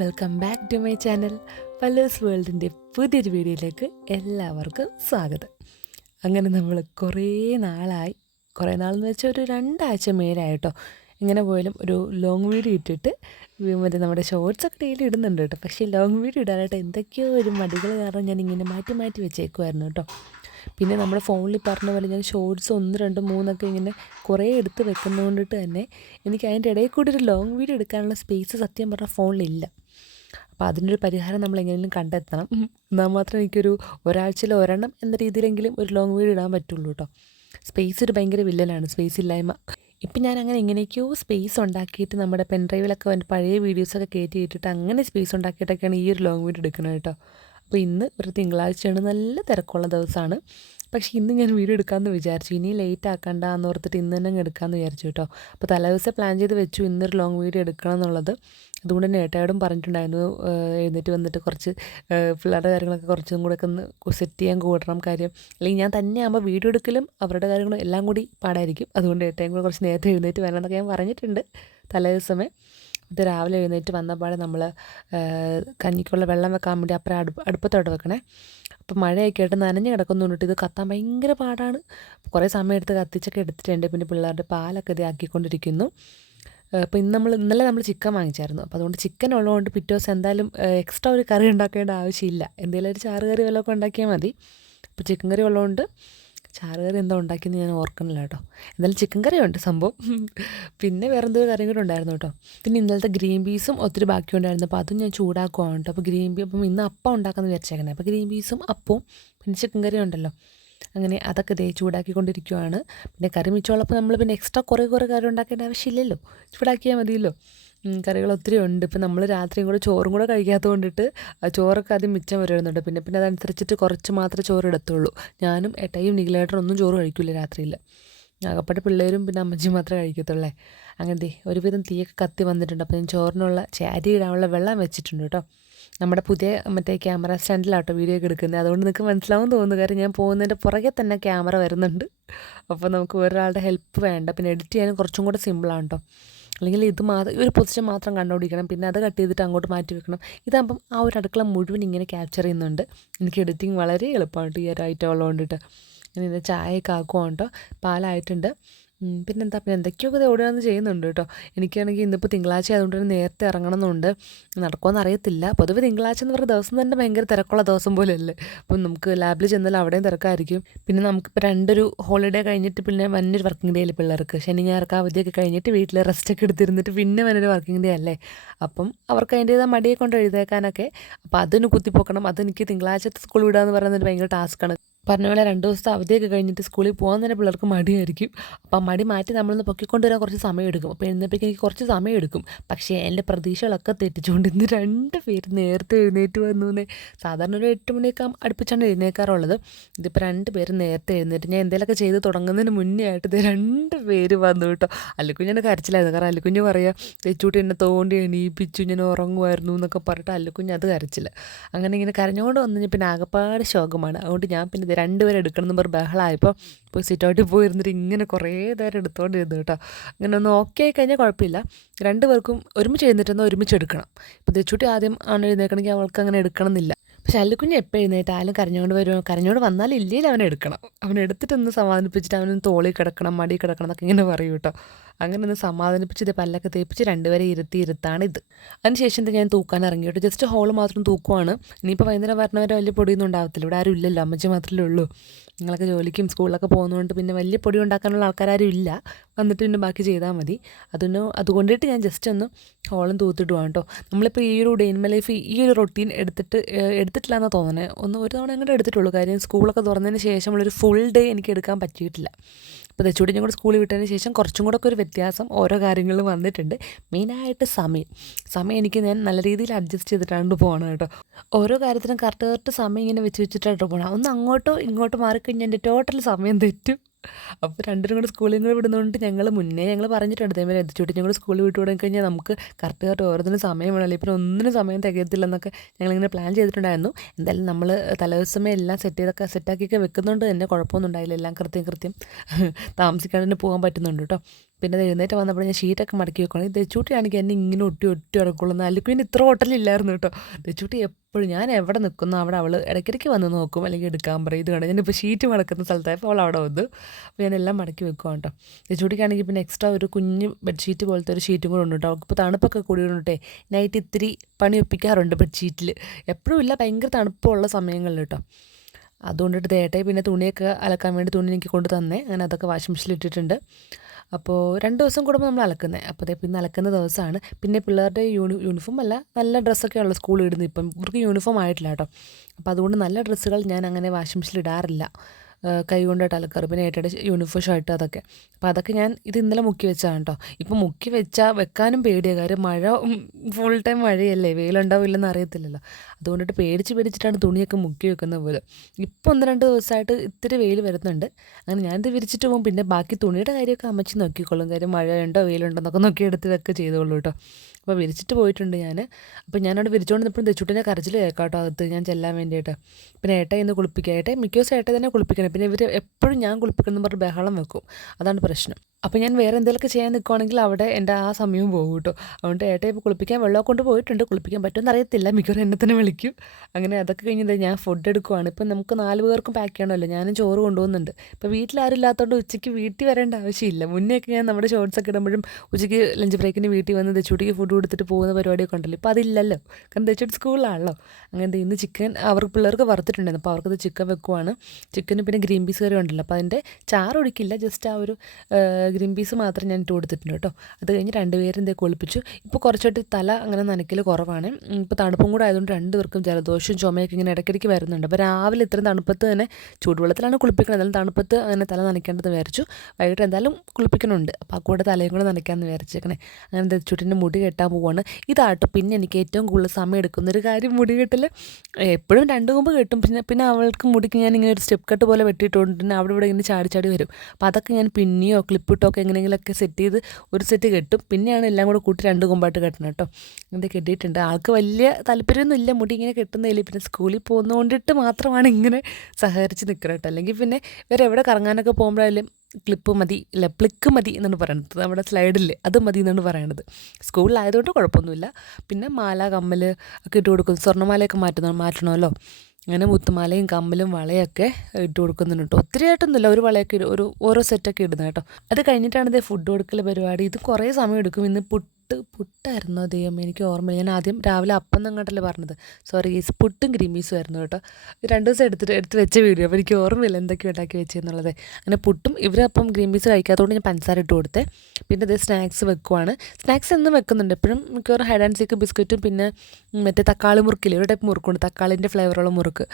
Welcome back to my channel പല്ലേഴ്സ് വേൾഡിന്റെ പുതിയൊരു വീഡിയോയിലേക്ക് എല്ലാവർക്കും സ്വാഗതം. അങ്ങനെ നമ്മൾ കുറേ നാളായി കുറേ നാളെന്ന് വെച്ചാൽ ഒരു രണ്ടാഴ്ച മേലായിട്ടോ. ഇങ്ങനെ പോയാലും ഒരു ലോങ് വീഡിയോ ഇട്ടിട്ട് മറ്റേ നമ്മുടെ ഷോർട്സ് ഒക്കെ ഡെയിലി ഇടുന്നുണ്ട് കേട്ടോ. പക്ഷേ ലോങ് വീഡിയോ ഇടാനായിട്ട് എന്തൊക്കെയോ ഒരു മടികൾ കാരണം ഞാൻ ഇങ്ങനെ മാറ്റി മാറ്റി വെച്ചേക്കുമായിരുന്നു കേട്ടോ. പിന്നെ നമ്മുടെ ഫോണിൽ പറഞ്ഞ പോലെ ഞാൻ ഷോർട്സ് ഒന്ന് രണ്ട് മൂന്നൊക്കെ ഇങ്ങനെ കുറേ എടുത്ത് വെക്കുന്നതുകൊണ്ടിട്ട് തന്നെ എനിക്ക് അതിന്റെ ഇടയിൽ കൂടി ഒരു ലോങ് വീഡിയോ എടുക്കാനുള്ള സ്പേസ് സത്യം പറഞ്ഞാൽ ഫോണിലില്ല അപ്പോൾ അതിനൊരു പരിഹാരം നമ്മൾ എങ്ങനെയും കണ്ടെത്തണം എന്നാൽ മാത്രം എനിക്കൊരു ഒരാഴ്ചയിൽ ഒരെണ്ണം എന്ന രീതിയിലെങ്കിലും ഒരു ലോങ് വീഡിയോ ഇടാൻ പറ്റുള്ളൂ കേട്ടോ സ്പേസ് ഒരു ഭയങ്കര വില്ലനാണ് സ്പേസ് ഇല്ലായ്മ. ഇപ്പം ഞാൻ അങ്ങനെ എങ്ങനെയൊക്കെയോ സ്പേസ് ഉണ്ടാക്കിയിട്ട് നമ്മുടെ പെൻഡ്രൈവിലൊക്കെ വന്ന് പഴയ വീഡിയോസൊക്കെ കയറ്റി ഇട്ടിട്ട് അങ്ങനെ സ്പേസ് ഉണ്ടാക്കിയിട്ടൊക്കെയാണ് ഈ ഒരു ലോങ് വീഡിയോ എടുക്കുന്നത് കേട്ടോ അപ്പോൾ ഇന്ന് ഒരു തിങ്കളാഴ്ചയാണ് നല്ല തിരക്കുള്ള ദിവസമാണ് പക്ഷേ ഇന്ന് ഞാൻ വീഡിയോ എടുക്കാമെന്ന് വിചാരിച്ചു. ഇനി ലേറ്റ് ആക്കണ്ട എന്ന് ഓർത്തിട്ട് ഇന്ന് തന്നെ എടുക്കാമെന്ന് വിചാരിച്ചു കേട്ടോ. അപ്പോൾ തലേദിവസം പ്ലാൻ ചെയ്ത് വെച്ചു. ഇന്നൊരു ലോങ് വീഡിയോ എടുക്കണം എന്നുള്ളത്. അതുകൊണ്ട് തന്നെ ഏട്ടായോടും പറഞ്ഞിട്ടുണ്ടായിരുന്നു. എഴുന്നേറ്റ് വന്നിട്ട് കുറച്ച് പിള്ളേരുടെ കാര്യങ്ങളൊക്കെ കുറച്ചും കൂടെ ഒക്കെ ഒന്ന് സെറ്റ് ചെയ്യാൻ കൂടണം കാര്യം. അല്ലെങ്കിൽ ഞാൻ തന്നെ ആകുമ്പോൾ വീഡിയോ എടുക്കലും അവരുടെ കാര്യങ്ങളും എല്ലാം കൂടി പാടായിരിക്കും. അതുകൊണ്ട് ഏട്ടയും കൂടെ കുറച്ച് നേരത്തെ എഴുന്നേറ്റ് വരണം എന്നൊക്കെ ഞാൻ പറഞ്ഞിട്ടുണ്ട് തലേദിവസമേ. ഇത് രാവിലെ എഴുന്നേറ്റ് വന്നപാടെ നമ്മൾ കഞ്ഞിക്കുള്ള വെള്ളം വെക്കാൻ വേണ്ടി അപ്പുറം അടുപ്പ് അടുപ്പത്തോട്ട് വെക്കണേ. അപ്പോൾ മഴയൊക്കെ ആയിട്ട് നനഞ്ഞ് കിടക്കുന്നുണ്ട് ഇത് കത്താൻ ഭയങ്കര പാടാണ്. കുറേ സമയം എടുത്ത് കത്തിച്ചൊക്കെ എടുത്തിട്ടുണ്ട്. പിന്നെ പിള്ളേരുടെ പാലൊക്കെ ഇത് ആക്കിക്കൊണ്ടിരിക്കുന്നു. അപ്പോൾ ഇന്ന് നമ്മൾ ഇന്നലെ നമ്മൾ ചിക്കൻ വാങ്ങിച്ചായിരുന്നു. അപ്പോൾ അതുകൊണ്ട് ചിക്കൻ ഉള്ളതുകൊണ്ട് പിറ്റേ ദിവസം എന്തായാലും എക്സ്ട്രാ ഒരു കറി ഉണ്ടാക്കേണ്ട ആവശ്യമില്ല. എന്തെങ്കിലും ഒരു ചാറ് കറി വല്ലതൊക്കെ ഉണ്ടാക്കിയാൽ മതി. അപ്പോൾ ചിക്കൻ കറി ഉള്ളതുകൊണ്ട് ചാറ് കറി എന്താ ഉണ്ടാക്കിയെന്ന് ഞാൻ ഓർക്കണില്ല കേട്ടോ. എന്നാലും ചിക്കൻ കറി ഉണ്ട് സംഭവം. പിന്നെ വേറെ എന്തോ കറിയും കൂടെ ഉണ്ടായിരുന്നു കേട്ടോ. പിന്നെ ഇന്നലത്തെ ഗ്രീൻ പീസും ഒത്തിരി ബാക്കി ഉണ്ടായിരുന്നു. അപ്പോൾ അതും ഞാൻ ചൂടാക്കുവാണ് കേട്ടോ. അപ്പോൾ ഗ്രീൻ പീ അപ്പം ഇന്ന് അപ്പം ഉണ്ടാക്കാമെന്ന് വിചാരിച്ചേക്കണേ അപ്പോൾ ഗ്രീൻ പീസും അപ്പവും പിന്നെ ചിക്കൻ കറിയും ഉണ്ടല്ലോ. അങ്ങനെ അതൊക്കെ ദേ ചൂടാക്കിക്കൊണ്ടിരിക്കുവാണ്. പിന്നെ കറി മിച്ചമുള്ളപ്പോൾ നമ്മൾ പിന്നെ എക്സ്ട്രാ കുറേ കുറേ കറി ഉണ്ടാക്കേണ്ട ആവശ്യമില്ലല്ലോ. ചൂടാക്കിയാൽ മതിയല്ലോ. കറികൾ ഒത്തിരി ഉണ്ട്. ഇപ്പം നമ്മൾ രാത്രിയും കൂടെ ചോറും കൂടെ കഴിക്കാത്തത് കൊണ്ടിട്ട് ചോറൊക്കെ ആദ്യം മിച്ചം വരുന്നുണ്ട് പിന്നെ പിന്നെ അതനുസരിച്ചിട്ട് കുറച്ച് മാത്രമേ ചോറ് എടുത്തുള്ളൂ ഞാനും എട്ടയും നിഖിലേട്ടനും ഒന്നും ചോറ് കഴിക്കില്ല രാത്രിയിൽ. അകപ്പെട്ട പിള്ളേരും പിന്നെ അമ്മച്ചിയും മാത്രമേ കഴിക്കത്തുള്ളേ. അങ്ങനത്തെ ഒരുവിധം തീയൊക്കെ കത്തി വന്നിട്ടുണ്ട്. അപ്പോൾ ഞാൻ ചോറിനുള്ള ചാരി ഇടാനുള്ള വെള്ളം വെച്ചിട്ടുണ്ട് കേട്ടോ. നമ്മുടെ പുതിയ മറ്റേ ക്യാമറ സ്റ്റാൻഡിലാട്ടോ വീഡിയോ ഒക്കെ എടുക്കുന്നത്. അതുകൊണ്ട് നിങ്ങൾക്ക് മനസ്സിലാവും തോന്നുന്നു. കാര്യം ഞാൻ പോകുന്നതിന്റെ പുറകെ തന്നെ ക്യാമറ വരുന്നുണ്ട്. അപ്പോൾ നമുക്ക് ഒരാളുടെ ഹെൽപ്പ് വേണ്ട. പിന്നെ എഡിറ്റ് ചെയ്യാനും കുറച്ചും കൂടെ സിമ്പിളാണ് കേട്ടോ. അല്ലെങ്കിൽ ഇത് മാത്രം ഒരു പൊസിഷൻ മാത്രം കണ്ടുപിടിക്കണം. പിന്നെ അത് കട്ട് ചെയ്തിട്ട് അങ്ങോട്ട് മാറ്റി വെക്കണം. ഇതാകുമ്പം ആ ഒരു അടുക്കള മുഴുവൻ ഇങ്ങനെ ക്യാപ്ചർ ചെയ്യുന്നുണ്ട്. എനിക്ക് എഡിറ്റിംഗ് വളരെ എളുപ്പമാണ് ഈ ഒരു ഐറ്റം ഉള്ളതുകൊണ്ടിട്ട്. ഞാൻ ഇത് ചായയൊക്കെ ആക്കുവാണ് കേട്ടോ പാലായിട്ടുണ്ട്. പിന്നെന്താ പിന്നെ എന്തൊക്കെയൊക്കെ ഇത് ചെയ്യുന്നുണ്ട് കേട്ടോ. എനിക്കാണെങ്കിൽ ഇന്നിപ്പോൾ തിങ്കളാഴ്ച ആയതുകൊണ്ട് തന്നെ നേരത്തെ ഇറങ്ങണമെന്നുണ്ട്. നടക്കുമെന്ന് അറിയത്തില്ല. പൊതുവെ തിങ്കളാഴ്ച എന്ന് പറഞ്ഞ ദിവസം തന്നെ ഭയങ്കര തിരക്കുള്ള ദിവസം പോലെയല്ലേ. അപ്പം നമുക്ക് ലാബിൽ ചെന്നാൽ അവിടെയും തിരക്കായിരിക്കും. പിന്നെ നമുക്കിപ്പോൾ രണ്ടൊരു ഹോളിഡേ കഴിഞ്ഞിട്ട് പിന്നെ വന്നൊരു വർക്കിംഗ് ഡേയിൽ പിള്ളേർക്ക്. ശനി ഞായർക്ക് അവധിയൊക്കെ കഴിഞ്ഞിട്ട് വീട്ടിൽ റെസ്റ്റൊക്കെ എടുത്തിരുന്നിട്ട് പിന്നെ വന്നൊരു വർക്കിംഗ് ഡേ അല്ലേ. അപ്പം അവർക്ക് അതിന്റേതായ മടിയെ കൊണ്ട് എഴുതേക്കാനൊക്കെ. അപ്പോൾ അതിന് കുത്തിപ്പോക്കണം. അതെനിക്ക് തിങ്കളാഴ്ചത്തെ സ്കൂൾ വിടുക എന്ന് പറയുന്നത് ഭയങ്കര ടാസ്ക്കാണ് പറഞ്ഞ പോലെ രണ്ട് ദിവസത്തെ അവധിയൊക്കെ കഴിഞ്ഞിട്ട് സ്കൂളിൽ പോകാൻ തന്നെ പിള്ളേർക്ക് മടിയായിരിക്കും. അപ്പം ആ മടി മാറ്റി നമ്മളൊന്ന് പൊക്കിക്കൊണ്ടുവരാൻ കുറച്ച് സമയം എടുക്കും. അപ്പോൾ എഴുന്നേപ്പിക്ക് എനിക്ക് കുറച്ച് സമയം എടുക്കും. പക്ഷേ എന്റെ പ്രതീക്ഷകളൊക്കെ തെറ്റിച്ചുകൊണ്ട് ഇന്ന് രണ്ട് പേര് നേരത്തെ എഴുന്നേറ്റ് വന്നു എന്നേ. സാധാരണ ഒരു എട്ട് മണിയൊക്കെ അടുപ്പിച്ചാണ് എഴുന്നേക്കാറുള്ളത്. ഇതിപ്പോൾ രണ്ട് പേര് നേരത്തെ എഴുന്നേറ്റ്. ഞാൻ എന്തെങ്കിലുമൊക്കെ ചെയ്ത് തുടങ്ങുന്നതിന് മുന്നേ ആയിട്ട് ഇത് രണ്ട് പേര് വന്നു കേട്ടോ. അല്ലുക്കുഞ്ഞിനെ കരച്ചിലായിരുന്നു. കാരണം അല്ലുക്കുഞ്ഞ് പറയുക തെച്ചൂട്ടി എന്നെ തോണ്ടി എണീപ്പിച്ചു ഞാൻ ഉറങ്ങുമായിരുന്നു എന്നൊക്കെ പറഞ്ഞിട്ട് അല്ലുക്കുഞ്ഞ് അത് കരച്ചില്ല. അങ്ങനെ ഇങ്ങനെ കരഞ്ഞുകൊണ്ട് വന്നു പിന്നെ ആകപ്പാട് ശോകമാണ്. അതുകൊണ്ട് ഞാൻ പിന്നെ രണ്ടുപേരെ എടുക്കണം എന്ന് പറഞ്ഞ് ബഹളമായപ്പോൾ പോയി സിറ്റൗട്ടിൽ പോയി ഇരുന്നിട്ട് ഇങ്ങനെ കുറേ നേരം എടുത്തുകൊണ്ടിരുന്നു കേട്ടോ. അങ്ങനെ ഒന്ന് ഓക്കെ ആയി കഴിഞ്ഞാൽ കുഴപ്പമില്ല രണ്ടുപേർക്കും ഒരുമിച്ച് എഴുന്നിട്ടൊന്ന് ഒരുമിച്ച് എടുക്കണം. ഇപ്പോൾ തെച്ചുട്ടി ആദ്യം ആണ് എഴുന്നേക്കണമെങ്കിൽ അവൾക്ക് അങ്ങനെ എടുക്കണം എന്നില്ല പക്ഷെ അല്ലുക്കുഞ്ഞ് എപ്പോൾ എഴുന്നേറ്റാലും കരഞ്ഞുകൊണ്ട് വരുമോ കരഞ്ഞുകൊണ്ട് വന്നാൽ ഇല്ലെങ്കിൽ അവനെ എടുക്കണം. അവനെ എടുത്തിട്ടൊന്ന് സമാധാനിപ്പിച്ചിട്ട് അവനൊന്ന് തോളിൽ കിടക്കണം മടി കിടക്കണം എന്നൊക്കെ ഇങ്ങനെ പറയും കേട്ടോ. അങ്ങനെ ഒന്ന് സമാധാനിപ്പിച്ച് ഇത് പല്ലൊക്കെ തേപ്പിച്ച് രണ്ടുപേരെ ഇരുത്തി ഇരുത്താണ് ഇത്. അതിനുശേഷം ഇത് ഞാൻ തൂക്കാൻ ഇറങ്ങി കേട്ടോ. ജസ്റ്റ് ഹോൾ മാത്രം തൂക്കുവാണ്. ഇനിയിപ്പോൾ വൈകുന്നേരം വരണവരെ വലിയ പൊടിയൊന്നും ഉണ്ടാവത്തില്ല. ഇവിടെ ആരും ഇല്ലല്ലോ. അമ്മച്ചി മാത്രമേ ഉള്ളൂ. നിങ്ങളൊക്കെ ജോലിക്കും സ്കൂളിലൊക്കെ പോകുന്നതുകൊണ്ട് പിന്നെ വലിയ പൊടി ഉണ്ടാക്കാനുള്ള ആൾക്കാരും ഇല്ല. വന്നിട്ട് പിന്നെ ബാക്കി ചെയ്താൽ മതി. അതിന് അതുകൊണ്ടിട്ട് ഞാൻ ജസ്റ്റ് ഒന്ന് ഹോളം തൂത്തിടുവാണ് കേട്ടോ നമ്മളിപ്പോൾ ഈ ഒരു ഡെയിൻമ ലൈഫ് ഈ ഒരു റൊട്ടീൻ എടുത്തിട്ട് എടുത്തിട്ടില്ല എന്നാണ് തോന്നുന്നത് ഒന്ന് ഒരു തവണ അങ്ങോട്ട് എടുത്തിട്ടുള്ളൂ. കാര്യം സ്കൂളൊക്കെ തുറന്നതിന് ശേഷമുള്ളൊരു ഫുൾ ഡേ എനിക്ക് എടുക്കാൻ പറ്റിയിട്ടില്ല. അപ്പോൾ തെച്ചൂടി ഞാൻ കൂടെ സ്കൂളിൽ വിട്ടതിന് ശേഷം കുറച്ചും കൂടെ ഒക്കെ ഒരു വ്യത്യാസം ഓരോ കാര്യങ്ങളിലും വന്നിട്ടുണ്ട്. മെയിനായിട്ട് സമയം. സമയം എനിക്ക് ഞാൻ നല്ല രീതിയിൽ അഡ്ജസ്റ്റ് ചെയ്തിട്ടാണ് പോകണം കേട്ടോ. ഓരോ കാര്യത്തിനും കറക്റ്റ് കറക്റ്റ് സമയം ഇങ്ങനെ വെച്ച് വെച്ചിട്ടാണ് പോകണം ഒന്ന് അങ്ങോട്ടോ ഇങ്ങോട്ടോ മാറിക്കഴിഞ്ഞാൽ എന്റെ ടോട്ടൽ സമയം തെറ്റും. അപ്പോൾ രണ്ടിനും കൂടെ സ്കൂളിൽ നിന്ന് വിടുന്നതുകൊണ്ട് ഞങ്ങൾ മുന്നേ ഞങ്ങൾ പറഞ്ഞിട്ടുണ്ട് ഇതേപോലെ എത്തിച്ചോട്ടി ഞങ്ങൾ സ്കൂളിൽ വിട്ടു വിടാൻ കഴിഞ്ഞാൽ നമുക്ക് കറക്റ്റ് കറക്റ്റ് ഓരോന്നിനും സമയം വേണമല്ലോ ഇപ്പം ഒന്നിനും സമയം തികയത്തില്ലെന്നൊക്കെ ഞങ്ങളിങ്ങനെ പ്ലാൻ ചെയ്തിട്ടുണ്ടായിരുന്നു. എന്തായാലും നമ്മൾ തലേദിവസമേ എല്ലാം സെറ്റ് ചെയ്തൊക്കെ സെറ്റാക്കിയൊക്കെ വെക്കുന്നതുകൊണ്ട് തന്നെ കുഴപ്പമൊന്നും ഉണ്ടായില്ല. എല്ലാം കൃത്യം കൃത്യം താമസിക്കാണ്ട് തന്നെ പോകാൻ പറ്റുന്നുണ്ട് കേട്ടോ പിന്നെ എഴുന്നേറ്റ് വന്നപ്പോൾ ഞാൻ ഷീറ്റൊക്കെ മടക്കി വെക്കണം ദച്ചൂട്ടിയാണെങ്കിൽ എന്നെ ഇങ്ങനെ ഒട്ടി ഒട്ടി ഇറക്കുള്ളൂ അല്ലിക്കുവിന് ഇത്ര ഹോട്ടലില്ലായിരുന്നു കേട്ടോ. ദച്ചൂട്ടി എപ്പോഴും ഞാൻ എവിടെ നിൽക്കുന്നു അവിടെ അവൾ ഇടയ്ക്കിടയ്ക്ക് വന്ന് നോക്കും അല്ലെങ്കിൽ എടുക്കാൻ പറയും. ഇത് കണ്ടു? ഞാനിപ്പോൾ ഷീറ്റ് മടക്കുന്ന സ്ഥലത്തായപ്പോൾ അവൾ അവിടെ വന്നു. അപ്പോൾ ഞാനെല്ലാം മടക്കി വെക്കുക കേട്ടോ. ദച്ചൂട്ടിക്കാണെങ്കിൽ പിന്നെ എക്സ്ട്രാ ഒരു കുഞ്ഞ് ബെഡ്ഷീറ്റ് പോലത്തെ ഒരു ഷീറ്റും കൂടെ ഉണ്ട് കേട്ടോ. അവൾക്ക് തണുപ്പൊക്കെ കൂടി നൈറ്റ് ഇത്തിരി പണി ഒപ്പിക്കാറുണ്ട് ബെഡ്ഷീറ്റിൽ എപ്പോഴും ഇല്ല. ഭയങ്കര തണുപ്പുള്ള സമയങ്ങളിൽ കേട്ടോ. അതുകൊണ്ടിട്ട് തേട്ടെ പിന്നെ തുണിയൊക്കെ അലക്കാൻ വേണ്ടി തുണി എനിക്ക് കൊണ്ട് തന്നെ അങ്ങനെ അതൊക്കെ വാഷിംഗ് മെഷീനിൽ ഇട്ടിട്ടുണ്ട്. അപ്പോൾ രണ്ട് ദിവസം കൂടുമ്പോൾ നമ്മൾ അലക്കുന്നത് അപ്പോൾ അതേ പിന്നെ അലക്കുന്ന ദിവസമാണ് പിന്നെ പിള്ളേരുടെ യൂണി യൂണിഫോം അല്ല നല്ല ഡ്രസ്സൊക്കെ ഉള്ള സ്കൂളിൽ ഇടുന്നത് ഇപ്പം ഇവർക്ക് യൂണിഫോം ആയിട്ടില്ല കേട്ടോ. അപ്പോൾ അതുകൊണ്ട് നല്ല ഡ്രസ്സുകൾ ഞാൻ അങ്ങനെ വാഷിംഗ് മെഷീനിൽ ഇടാറില്ല. കൈ കൊണ്ടിട്ട് അലക്കാറ് പിന്നെ ഏട്ടയുടെ യൂണിഫോം ഷർട്ട് അതൊക്കെ. അപ്പോൾ അതൊക്കെ ഞാൻ ഇത് ഇന്നലെ മുക്കി വെച്ചതാണ് കേട്ടോ ഇപ്പോൾ മുക്കി വെച്ചാൽ വെക്കാനും പേടിയാണ് കാര്യം മഴ ഫുൾ ടൈം മഴയല്ലേ. വെയിലുണ്ടാവില്ലെന്ന് അറിയത്തില്ലല്ലോ. അതുകൊണ്ടിട്ട് പേടിച്ച് പേടിച്ചിട്ടാണ് തുണിയൊക്കെ മുക്കി വെക്കുന്നത് പോലും ഇപ്പോൾ ഒന്ന് രണ്ട് ദിവസമായിട്ട് ഇത്തിരി വെയിൽ വരുന്നുണ്ട്. അങ്ങനെ ഞാനിത് വിരിച്ചിട്ട് പോകും. പിന്നെ ബാക്കി തുണിയുടെ കാര്യമൊക്കെ അമ്മച്ചി നോക്കിക്കോളും. കാര്യം മഴയുണ്ടോ വെയിലുണ്ടോ എന്നൊക്കെ നോക്കി എടുത്ത് ഇതൊക്കെ ചെയ്തോളൂ കേട്ടോ അപ്പോൾ വിരിച്ചിട്ട് പോയിട്ടുണ്ട് ഞാൻ അപ്പോൾ ഞാനവിടെ വിരിച്ചുകൊണ്ട് നിന്നപ്പോഴും തെച്ചുട്ടിന്റെ കരച്ചിൽ കേൾക്കാട്ടോ കേട്ടോ അകത്ത് ഞാൻ ചെല്ലാൻ വേണ്ടിയിട്ട്. പിന്നെ ഏട്ട ഇന്ന് കുളിപ്പിക്കുക ഏട്ട മിക്ക ദിവസം തന്നെ കുളിപ്പിക്കണം. പിന്നെ ഇവർ എപ്പോഴും ഞാൻ കുളിപ്പിക്കണം എന്ന് പറഞ്ഞ് ബഹളം വെക്കും. അതാണ് പ്രശ്നം. അപ്പോൾ ഞാൻ വേറെ എന്തെങ്കിലുമൊക്കെ ചെയ്യാൻ നിൽക്കുവാണെങ്കിൽ അവിടെ എന്റെ ആ സമയവും പോകും കേട്ടോ. അതുകൊണ്ട് ഏട്ടാ ഇപ്പോൾ കുളിപ്പിക്കാൻ വെള്ളം കൊണ്ട് പോയിട്ടുണ്ട്. കുളിപ്പിക്കാൻ പറ്റുമെന്ന് അറിയത്തില്ല. മിക്കവാറും എന്നെ തന്നെ വിളിക്കും. അങ്ങനെ അതൊക്കെ കഴിഞ്ഞത് ഞാൻ ഫുഡ് എടുക്കുവാണ്. ഇപ്പം നമുക്ക് നാല് പേർക്കും പാക്ക് ചെയ്യണമല്ലോ. ഞാനും ചോറ് കൊണ്ടുപോകുന്നുണ്ട്. ഇപ്പോൾ വീട്ടിലാരും ഇല്ലാത്തതുകൊണ്ട് ഉച്ചയ്ക്ക് വീട്ടിൽ വരേണ്ട ആവശ്യമില്ല. മുന്നേയൊക്കെ ഞാൻ നമ്മുടെ ഷോർട്സ് ഒക്കെ ഇടുമ്പോഴും ഉച്ചയ്ക്ക് ലഞ്ച് ബ്രേക്കിന് വീട്ടിൽ വന്ന് ദച്ചൂട്ടിക്ക് ഫുഡ് കൊടുത്തിട്ട് പോകുന്ന പരിപാടിയൊക്കെ ഉണ്ടല്ലോ. ഇപ്പോൾ അതില്ലല്ലോ. കാരണം ദച്ചൂട്ടി സ്കൂളിലാണല്ലോ അങ്ങനെ ഇന്ന് ചിക്കൻ അവർക്ക് പിള്ളേർക്ക് വറുത്തിട്ടുണ്ടായിരുന്നു. അപ്പോൾ അവർക്കത് ചിക്കൻ വെക്കുവാണ്. ചിക്കനും പിന്നെ ഗ്രീൻ പീസ് കറി ഉണ്ടല്ലോ. അപ്പോൾ അതിന്റെ ചാറ് ഒഴിക്കില്ല. ജസ്റ്റ് ആ ഒരു ഗ്രീൻ പീസ് മാത്രം ഞാൻ ഇട്ട് കൊടുത്തിട്ടുണ്ട് കേട്ടോ. അത് കഴിഞ്ഞ് രണ്ടുപേരും എന്തേ കുളിപ്പിച്ചു. ഇപ്പോൾ കുറച്ചായിട്ട് തല അങ്ങനെ നനയ്ക്കൽ കുറവാണ്. ഇപ്പോൾ തണുപ്പും കൂടെ ആയതുകൊണ്ട് രണ്ടുപേർക്കും ജലദോഷവും ചുമയൊക്കെ ഇങ്ങനെ ഇടയ്ക്കിടയ്ക്ക് വരുന്നുണ്ട്. അപ്പോൾ രാവിലെ ഇത്രയും തണുപ്പത്ത് തന്നെ ചൂടുവെള്ളത്തിലാണ് കുളിപ്പിക്കുന്നത് എന്നാലും തണുപ്പത്ത് അങ്ങനെ തല നനയ്ക്കേണ്ടത് വിചാരിച്ചു. വൈകിട്ട് എന്തായാലും കുളിപ്പിക്കണുണ്ട്. അപ്പോൾ ആ കൂടെ തലയും കൂടെ നനയ്ക്കാമെന്ന് വിചാരിച്ചേക്കണേ. അങ്ങനെ ചുട്ടിന്റെ മുടി കെട്ടാൻ പോവാണ്. ഇതാട്ടോ പിന്നെ എനിക്ക് ഏറ്റവും കൂടുതൽ സമയം എടുക്കുന്ന ഒരു കാര്യം മുടി കെട്ടൽ എപ്പോഴും രണ്ട് മുമ്പ് കെട്ടും. പിന്നെ പിന്നെ അവൾക്ക് മുടിക്ക് ഞാൻ ഇങ്ങനെ ഒരു സ്റ്റെപ്പ് കട്ട് പോലെ വെട്ടിയിട്ടുണ്ട്. പിന്നെ അവിടെ ഇവിടെ ഇങ്ങനെ ചാടി ചാടി വരും. അപ്പോൾ അതൊക്കെ ഞാൻ പിന്നെയോ ക്ലിപ്പിട്ടോ ഒക്കെ എങ്ങനെയെങ്കിലുമൊക്കെ സെറ്റ് ചെയ്ത് ഒരു സെറ്റ് കെട്ടും. പിന്നെയാണ് എല്ലാം കൂടെ കൂട്ടി രണ്ട് കൊമ്പായിട്ട് കെട്ടണം കേട്ടോ. ഇങ്ങനെ കെട്ടിയിട്ടുണ്ട്. ആൾക്ക് വലിയ താല്പര്യമൊന്നും ഇല്ല. മുടി ഇങ്ങനെ കെട്ടുന്നതിൽ പിന്നെ സ്കൂളിൽ പോകുന്നതുകൊണ്ടിട്ട് മാത്രമാണ് ഇങ്ങനെ സഹകരിച്ച് നിൽക്കുന്നത് കേട്ടോ. അല്ലെങ്കിൽ പിന്നെ വേറെ എവിടെ കറങ്ങാനൊക്കെ പോകുമ്പോഴായാലും ക്ലിപ്പ് മതി അല്ല പ്ലിക്ക് മതി എന്നാണ് പറയുന്നത് നമ്മുടെ സ്ലൈഡിൽ അത് മതി എന്നാണ് പറയണത്. സ്കൂളിലായതുകൊണ്ട് കുഴപ്പമൊന്നുമില്ല. പിന്നെ മാല കമ്മൽ ഒക്കെ ഇട്ട് കൊടുക്കും. സ്വർണമാലയൊക്കെ മാറ്റുന്ന മാറ്റണമല്ലോ. അങ്ങനെ മുത്തുമാലയും കമ്മലും വളയൊക്കെ ഇട്ട് കൊടുക്കുന്നുണ്ട് കേട്ടോ ഒത്തിരി ആയിട്ടൊന്നുമില്ല. ഒരു വളയൊക്കെ ഒരു ഓരോ സെറ്റൊക്കെ ഇടുന്നത് കേട്ടോ അത് കഴിഞ്ഞിട്ടാണ് ഇത് ഫുഡ് കൊടുക്കൽ പരിപാടി. ഇത് കുറേ സമയം എടുക്കും. ഇന്ന് പുട്ട് പുട്ടായിരുന്നോ ദൈവം എനിക്ക് ഓർമ്മയില്ല. ഞാൻ ആദ്യം രാവിലെ അപ്പം എന്നങ്ങോട്ടല്ലേ പറഞ്ഞത്. സോറി പുട്ടും ഗ്രീമീസും ആയിരുന്നു കേട്ടോ. രണ്ട് ദിവസം എടുത്തിട്ട് എടുത്ത് വെച്ച വീഡിയോ. അപ്പോൾ എനിക്ക് ഓർമ്മയില്ല എന്തൊക്കെ ഉണ്ടാക്കി വെച്ചെന്നുള്ളത്. അങ്ങനെ പുട്ടും ഇവരപ്പം ഗ്രീമീസ് കഴിക്കാത്തതുകൊണ്ട് ഞാൻ പഞ്ചസാര ഇട്ട് കൊടുത്തേ. പിന്നെ ഇത് സ്നാക്സ് വെക്കുവാണ്. സ്നാക്സ് എന്നും വെക്കുന്നുണ്ട്. എപ്പോഴും മിക്കവാറും ഹൈഡ് ആൻഡ് സീക്ക് ബിസ്ക്കറ്റും പിന്നെ മറ്റേ തക്കാളി മുറുക്കില്ലേ ഒരു ടൈപ്പ് മുറുക്കുണ്ട്. തക്കാളിന്റെ ഫ്ലേവറുള്ള മുറുക്ക്.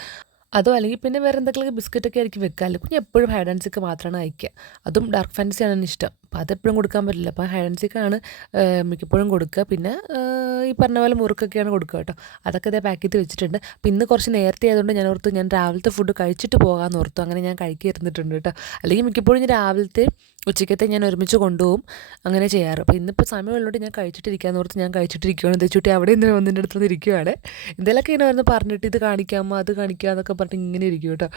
അതോ അല്ലെങ്കിൽ പിന്നെ വേറെ എന്തെങ്കിലും ബിസ്ക്കറ്റൊക്കെ ആയിരിക്കും വെക്കാമല്ലോ കുഞ്ഞ് എപ്പോഴും ഹൈഡ് ആൻഡ് സീക്ക് മാത്രമാണ് കഴിക്കുക. അതും ഡാർക്ക് ഫാൻസിയാണ് ഇഷ്ടം അപ്പോൾ അതെപ്പോഴും കൊടുക്കാൻ പറ്റില്ല. അപ്പോൾ ഹൈഡ് ആൻഡ് സീക്കാണ് മിക്കപ്പോഴും കൊടുക്കുക പിന്നെ ഈ പറഞ്ഞ പോലെ മുറുക്കൊക്കെയാണ് കൊടുക്കുക കേട്ടോ. അതൊക്കെ ഇതേ പാക്ക് ചെയ്ത് വെച്ചിട്ടുണ്ട്. അപ്പോൾ ഇന്ന് കുറച്ച് നേരത്തെ ആയതുകൊണ്ട് ഞാൻ ഓർത്തു ഞാൻ രാവിലത്തെ ഫുഡ് കഴിച്ചിട്ട് പോകാമെന്ന് ഓർത്തു. അങ്ങനെ ഞാൻ കഴിക്കിരുന്നിട്ടുണ്ട് കേട്ടോ. അല്ലെങ്കിൽ മിക്കപ്പോഴും ഞാൻ രാവിലത്തെ ഉച്ചക്കത്തെ ഞാൻ ഒരുമിച്ച് കൊണ്ടുപോകും. അങ്ങനെ ചെയ്യാറ്. അപ്പോൾ ഇന്നിപ്പോൾ സമയമുള്ളതുകൊണ്ട് ഞാൻ കഴിച്ചിട്ടിരിക്കാന്ന് ഓർത്ത് ഞാൻ കഴിച്ചിട്ടിരിക്കുകയാണ് തെച്ചുട്ടി അവിടെ നിന്ന് വന്നിന്റെ അടുത്ത് ഇരിക്കുവാണ്. എന്തെങ്കിലുമൊക്കെ ഇങ്ങനെ വന്ന് പറഞ്ഞിട്ട് ഇത് കാണിക്കാമോ അത് കാണിക്കുക എന്നൊക്കെ പറഞ്ഞിട്ട് ഇങ്ങനെ ഇരിക്കും കേട്ടോ.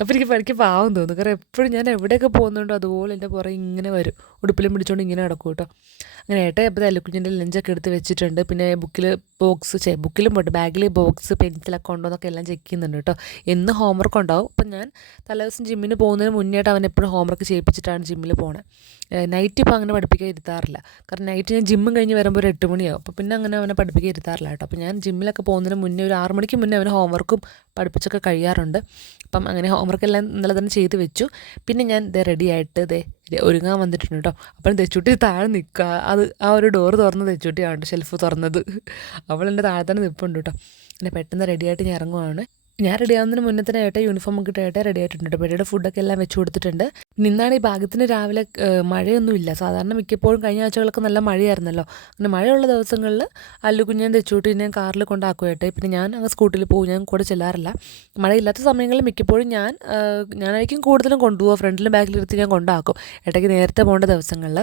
അപ്പോൾ എനിക്ക് പഠിക്കാൻ പാവം തോന്നുന്നു കാരണം എപ്പോഴും ഞാൻ എവിടെയൊക്കെ പോകുന്നുണ്ടോ അതുപോലെ എന്റെ പുറകെ ഇങ്ങനെ വരും. ഉടുപ്പിലും പിടിച്ചുകൊണ്ട് ഇങ്ങനെ നടക്കും കേട്ടോ. അങ്ങനെ ഏട്ടാ ഇപ്പോൾ തലക്കുഞ്ഞിന്റെ ലഞ്ചൊക്കെ എടുത്ത് വെച്ചിട്ടുണ്ട്. പിന്നെ ബുക്കിൽ ബോക്സ് ചേ ബുക്കിലും പോയിട്ട് ബാഗിൽ ബോക്സ് പെൻസിലൊക്കെ ഉണ്ടോ എന്നൊക്കെ എല്ലാം ചെക്ക് ചെയ്യുന്നുണ്ട് കേട്ടോ. എന്ന് ഹോംവർക്ക് ഉണ്ടാവും. അപ്പം ഞാൻ തലേദിവസം ജിമ്മിന് പോകുന്നതിന് മുന്നേട്ട് അവൻ എപ്പോഴും ഹോംവർക്ക് ചെയ്യിപ്പിച്ചിട്ടാണ് ജിമ്മിൽ പോകുന്നത് നൈറ്റ് ഇപ്പോൾ അങ്ങനെ പഠിപ്പിക്കാൻ ഇരുത്താറില്ല. കാരണം നൈറ്റ് ഞാൻ ജിമ്മും കഴിഞ്ഞ് വരുമ്പോൾ ഒരു എട്ട് മണിയാവും. അപ്പോൾ പിന്നെ അങ്ങനെ അവനെ പഠിപ്പിക്കാൻ ഇരുത്താറില്ല കേട്ടോ. അപ്പോൾ ഞാൻ ജിമ്മിലൊക്കെ പോകുന്നതിന് മുന്നേ ഒരു ആറ് മണിക്ക് മുന്നേ അവന് ഹോംവർക്കും പഠിപ്പിച്ചൊക്കെ കഴിയാറുണ്ട്. അപ്പം അങ്ങനെ ഹോംവർക്ക് എല്ലാം ഇന്നലെ തന്നെ ചെയ്ത് വെച്ചു. പിന്നെ ഞാൻ ഇതേ റെഡി ആയിട്ട് ഇതേ ഒരുങ്ങാൻ വന്നിട്ടുണ്ട് കേട്ടോ അപ്പം തെച്ചുട്ടി താഴെ നിൽക്കുക അത് ആ ഒരു ഡോറ് തുറന്ന് തെച്ചുട്ടിയാണ് ഷെൽഫ് തുറന്നത്. അവൾ എന്റെ താഴെ തന്നെ നിൽപ്പുണ്ട് കേട്ടോ എന്നെ പെട്ടെന്ന് റെഡിയായിട്ട് ഞാൻ ഇറങ്ങുവാണ്. ഞാൻ റെഡി ആവുന്നതിന് മുന്നേ തന്നെ ഏട്ട യൂണിഫോം ഒക്കെ ഇട്ട് ഏട്ട റെഡി ആയിട്ടുണ്ട് കേട്ടോ പേരുടെ ഫുഡൊക്കെ എല്ലാം വെച്ച് കൊടുത്തിട്ടുണ്ട്. നിന്നാണ് ഈ ഭാഗത്തിന് രാവിലെ മഴയൊന്നുമില്ല. സാധാരണ മിക്കപ്പോഴും കഴിഞ്ഞ ആഴ്ചകളൊക്കെ നല്ല മഴയായിരുന്നല്ലോ. അങ്ങനെ മഴയുള്ള ദിവസങ്ങളിൽ അല്ലുകുഞ്ഞേന്റെ തെച്ചൂട്ടിനെയും കാറിൽ കൊണ്ടാക്കുകയട്ടെ. പിന്നെ ഞാൻ അങ്ങ് സ്കൂട്ടിൽ പോകും. ഞാൻ കൂടെ ചെല്ലാറില്ല. മഴയില്ലാത്ത സമയങ്ങളിൽ മിക്കപ്പോഴും ഞാൻ ഞാനായിരിക്കും കൂടുതലും കൊണ്ടുപോകുക ഫ്രണ്ടിലും ബാക്കിലിരുത്തി ഞാൻ കൊണ്ടാക്കും. ഇടയ്ക്ക് നേരത്തെ പോകേണ്ട ദിവസങ്ങളിൽ.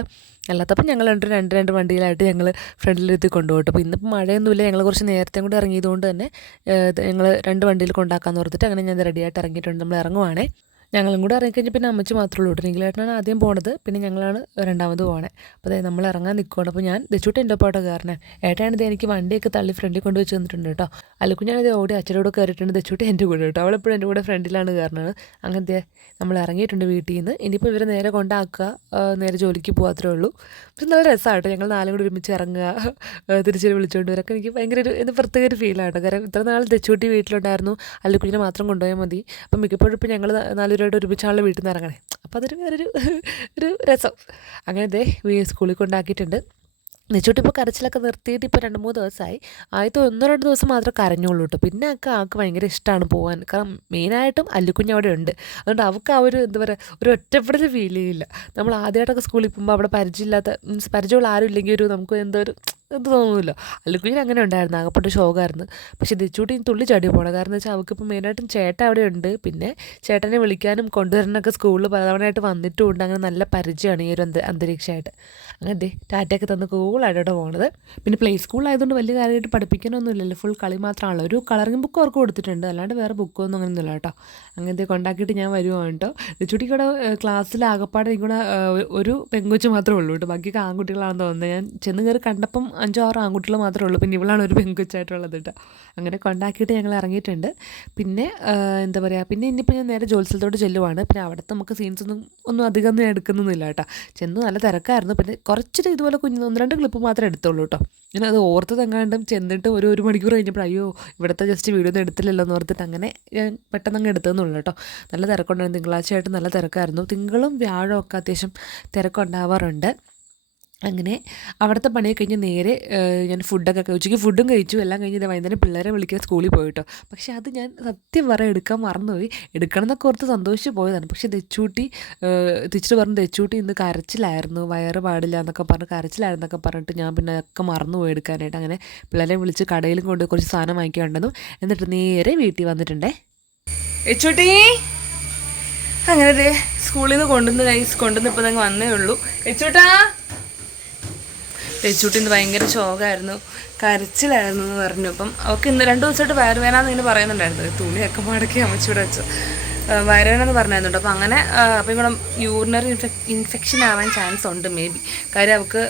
അല്ലാത്തപ്പോൾ ഞങ്ങൾ രണ്ട് രണ്ട് രണ്ട് വണ്ടിയിലായിട്ട് ഞങ്ങൾ ഫ്രണ്ടിലിരുത്തി കൊണ്ടുപോകും അപ്പോൾ ഇന്നിപ്പോൾ മഴയൊന്നുമില്ല. ഞങ്ങൾ കുറച്ച് നേരത്തെ കൂടി ഇറങ്ങിയതുകൊണ്ട് തന്നെ ഞങ്ങൾ രണ്ട് വണ്ടിയിൽ കൊണ്ടാക്കാമെന്ന് ഓർത്തിട്ട് അങ്ങനെ ഞാൻ റെഡിയായിട്ട് ഇറങ്ങിയിട്ടുണ്ട്. നമ്മൾ ഇറങ്ങുവാണേ. ഞങ്ങളും കൂടെ ഇറങ്ങിക്കഴിഞ്ഞ് പിന്നെ അമ്മച്ചി മാത്രമേ ഉള്ളൂ. നിങ്കിലേട്ടനാണ് ആദ്യം പോണത്. പിന്നെ ഞങ്ങളാണ് രണ്ടാമത് പോകണേ അപ്പോൾ അതായത് നമ്മൾ ഇറങ്ങാൻ നിൽക്കുകയാണ് അപ്പോൾ ഞാൻ ദച്ചൂട്ട് എന്റെ ഒപ്പാട്ടോ കാരണം ഏട്ടാണിത് എനിക്ക് വണ്ടിയൊക്കെ തള്ളി ഫ്രണ്ടിൽ കൊണ്ട് വെച്ച് തന്നിട്ടുണ്ട് കേട്ടോ. അല്ലെങ്കിൽ ഞാനിത് ഓടി അച്ഛനോട് കയറിയിട്ടുണ്ട് ദച്ചൂട്ട് എന്റെ കൂടെ കേട്ടോ. അവളെപ്പോഴും എന്റെ കൂടെ ഫ്രണ്ടിലാണ് കയറുന്നത് അങ്ങനത്തെ നമ്മൾ ഇറങ്ങിയിട്ടുണ്ട് വീട്ടിൽ നിന്ന്. ഇനിയിപ്പോൾ ഇവരെ നേരെ കൊണ്ടാക്കുക നേരെ ജോലിക്ക് പോകാത്രേ ഉള്ളൂ. പക്ഷെ നല്ല രസമാട്ടോ ഞങ്ങൾ നാലും കൂടി ഒരുമിച്ച് ഇറങ്ങുക തിരിച്ചു വിളിച്ചുകൊണ്ട് വരൊക്കെ എനിക്ക് ഭയങ്കര ഒരു എന്ത് പ്രത്യേക ഒരു ഫീലാട്ടോ കാരണം ഇത്ര നാൾ ദച്ചൂട്ടി വീട്ടിലുണ്ടായിരുന്നു. അല്ലുക്കുഞ്ഞിനെ മാത്രം കൊണ്ടുപോയാൽ മതി. അപ്പം മിക്കപ്പോഴും ഇപ്പോൾ ഞങ്ങൾ നാലുപേരായിട്ട് ഒരുമിച്ചാണല്ലോ വീട്ടിൽ നിന്ന് ഇറങ്ങണേ. അപ്പോൾ അതൊരു വേറൊരു ഒരു രസം. അങ്ങനെ ദേ സ്കൂളിൽ കൊണ്ടാക്കിയിട്ടുണ്ട്. നെച്ചൂട്ടി ഇപ്പോൾ കരച്ചിലൊക്കെ നിർത്തിയിട്ട് ഇപ്പോൾ രണ്ട് മൂന്ന് ദിവസമായി ആദ്യത്തെ ഒന്നോ രണ്ട് ദിവസം മാത്രമേ കരഞ്ഞുള്ളൂ കേട്ടോ പിന്നെ ഒക്കെ ആൾക്ക് ഭയങ്കര ഇഷ്ടമാണ് പോകാൻ കാരണം മെയിനായിട്ടും അല്ലുക്കുഞ്ഞ് അവിടെ ഉണ്ട്. അതുകൊണ്ട് അവൾക്ക് ആ ഒരു എന്താ പറയുക ഒരു ഒറ്റപ്പെടൽ ഫീൽ ചെയ്യില്ല. നമ്മൾ ആദ്യമായിട്ടൊക്കെ സ്കൂളിൽ പോകുമ്പോൾ അവിടെ പരിചയമില്ലാത്ത മീൻസ് പരിചയമുള്ള ആരും ഇല്ലെങ്കിൽ ഒരു നമുക്ക് എന്തോ ഒരു ഇത് തോന്നുമല്ലോ അല്ലുക്കുഞ്ഞിന് അങ്ങനെ ഉണ്ടായിരുന്നു. ആകപ്പെട്ട ഷോക്കായിരുന്നു പക്ഷേ ദിച്ചൂട്ടി തുള്ളി ചാടി പോകണം കാരണം വെച്ചാൽ അവൾക്കിപ്പോൾ മെയിനായിട്ടും ചേട്ടൻ അവിടെ ഉണ്ട്. പിന്നെ ചേട്ടനെ വിളിക്കാനും കൊണ്ടുവരാനൊക്കെ സ്കൂളിൽ പലതവണയായിട്ട് വന്നിട്ടും ഉണ്ട് അങ്ങനെ നല്ല പരിചയമാണ് ഈ ഒരു അന്തരീക്ഷമായിട്ട് അങ്ങനെ ദേ ടാറ്റയൊക്കെ തന്ന് കൂളായിട്ടോട്ട് പോണത്. പിന്നെ പ്ലേ സ്കൂളായതുകൊണ്ട് വലിയ കാര്യമായിട്ട് പഠിപ്പിക്കാനൊന്നും ഇല്ലല്ലോ ഫുൾ കളി മാത്രമാണല്ലോ. ഒരു കളറിംഗ് ബുക്ക് അവർക്ക് കൊടുത്തിട്ടുണ്ട്. അല്ലാണ്ട് വേറെ ബുക്കൊന്നും അങ്ങനെയൊന്നുമില്ല കേട്ടോ. അങ്ങനത്തെ കൊണ്ടാക്കിയിട്ട് ഞാൻ വരുവാണ് കേട്ടോ. ചുട്ടിക്കൂടെ ക്ലാസ്സിൽ ആകപ്പാടെ ഇവിടെ ഒരു പെങ്കൊച്ച് മാത്രമേ ഉള്ളൂ കേട്ടോ. ബാക്കിയൊക്കെ ആൺകുട്ടികളാണെന്ന് തോന്നുന്നത് ഞാൻ ചെന്ന് കയറി കണ്ടപ്പം അഞ്ചോ ആറോ ആൺകുട്ടികൾ മാത്രമേ ഉള്ളൂ. പിന്നെ ഇവളാണ് ഒരു പെങ്കൊച്ചായിട്ടുള്ളത് കേട്ടോ. അങ്ങനെ കൊണ്ടാക്കിയിട്ട് ഞങ്ങൾ ഇറങ്ങിയിട്ടുണ്ട്. പിന്നെ എന്താ പറയുക പിന്നെ ഇനിയിപ്പോൾ ഞാൻ നേരെ ജോത്സ്യത്തോട് ചെല്ലുവാണ്. പിന്നെ അവിടുത്തെ നമുക്ക് സീൻസ് ഒന്നും ഒന്നും അധികം ഒന്നും എടുക്കുന്നൊന്നുമില്ല കേട്ടോ. ചെന്ന് നല്ല തിരക്കായിരുന്നു. പിന്നെ കുറച്ചൊരു ഇതുപോലെ കുഞ്ഞു ഒന്ന് രണ്ട് ക്ലിപ്പ് മാത്രമേ എടുത്തുള്ളൂ കേട്ടോ ഞാൻ അത് ഓർത്ത് തങ്ങാണ്ടും ചെന്നിട്ട് ഒരു ഒരു മണിക്കൂർ കഴിഞ്ഞപ്പോൾ അയ്യോ ഇവിടുത്തെ ജസ്റ്റ് വീഡിയോ ഒന്നും എടുത്തില്ലല്ലോ എന്ന് ഓർത്തിട്ട് അങ്ങനെ ഞാൻ പെട്ടെന്ന് അങ്ങ് എടുത്തതെന്നുള്ളൂ കേട്ടോ നല്ല തിരക്കുണ്ടായിരുന്നു തിങ്കളാഴ്ചയായിട്ട് നല്ല തിരക്കായിരുന്നു. തിങ്കളും വ്യാഴമൊക്കെ അത്യാവശ്യം തിരക്കുണ്ടാവാറുണ്ട്. അങ്ങനെ അവിടുത്തെ പണിയൊക്കെ കഴിഞ്ഞ് നേരെ ഞാൻ ഫുഡൊക്കെ ഉച്ചയ്ക്ക് ഫുഡും കഴിച്ചു. എല്ലാം കഴിഞ്ഞ് വൈകുന്നേരം പിള്ളേരെ വിളിക്കാൻ സ്കൂളിൽ പോയിട്ടോ. പക്ഷേ അത് ഞാൻ സത്യം പറയാൻ എടുക്കാൻ മറന്നുപോയി. എടുക്കണം എന്നൊക്കെ ഓർത്ത് സന്തോഷിച്ച് പോയതാണ്. പക്ഷേ ദച്ചൂട്ടി ടീച്ചർ പറഞ്ഞു ദച്ചൂട്ടി ഇന്ന് കരച്ചിലായിരുന്നു. വയറ് പാടില്ല എന്നൊക്കെ പറഞ്ഞ്. കരച്ചിലായിരുന്നൊക്കെ പറഞ്ഞിട്ട് ഞാൻ പിന്നെ അതൊക്കെ മറന്നുപോയി എടുക്കാനായിട്ട്. അങ്ങനെ പിള്ളേരെ വിളിച്ച് കടയിലും കൊണ്ട് കുറച്ച് സാധനം വാങ്ങിക്കാനുണ്ടെന്നു എന്നിട്ട് നേരെ വീട്ടിൽ വന്നിട്ടുണ്ടേ. എച്ചൂട്ടി അങ്ങനെ സ്കൂളിൽ നിന്ന് കൊണ്ടുവന്ന് കൊണ്ടുവന്ന് ഇപ്പം തന്നെ വന്നേ ഉള്ളൂ. എച്ചൂട്ടാ എച്ചൂട്ടി ഇന്ന് ഭയങ്കര ശോകമായിരുന്നു കരച്ചിലായിരുന്നു എന്ന് പറഞ്ഞു. അപ്പം അവൾക്ക് ഇന്ന് രണ്ട് ദിവസമായിട്ട് വയറുവേനാന്ന് ഇങ്ങനെ പറയുന്നുണ്ടായിരുന്നു. തുണിയൊക്കെ മടക്കി അമ്മച്ചൂടെ വെച്ചു. വയറുവേനെന്ന് പറഞ്ഞായിരുന്നു. അപ്പം അങ്ങനെ അപ്പം ഇവിടെ യൂറിനറി ഇൻഫെക് ഇൻഫെക്ഷൻ ആവാൻ ചാൻസ് ഉണ്ട് മേ ബി കാര്യം അവൾക്ക്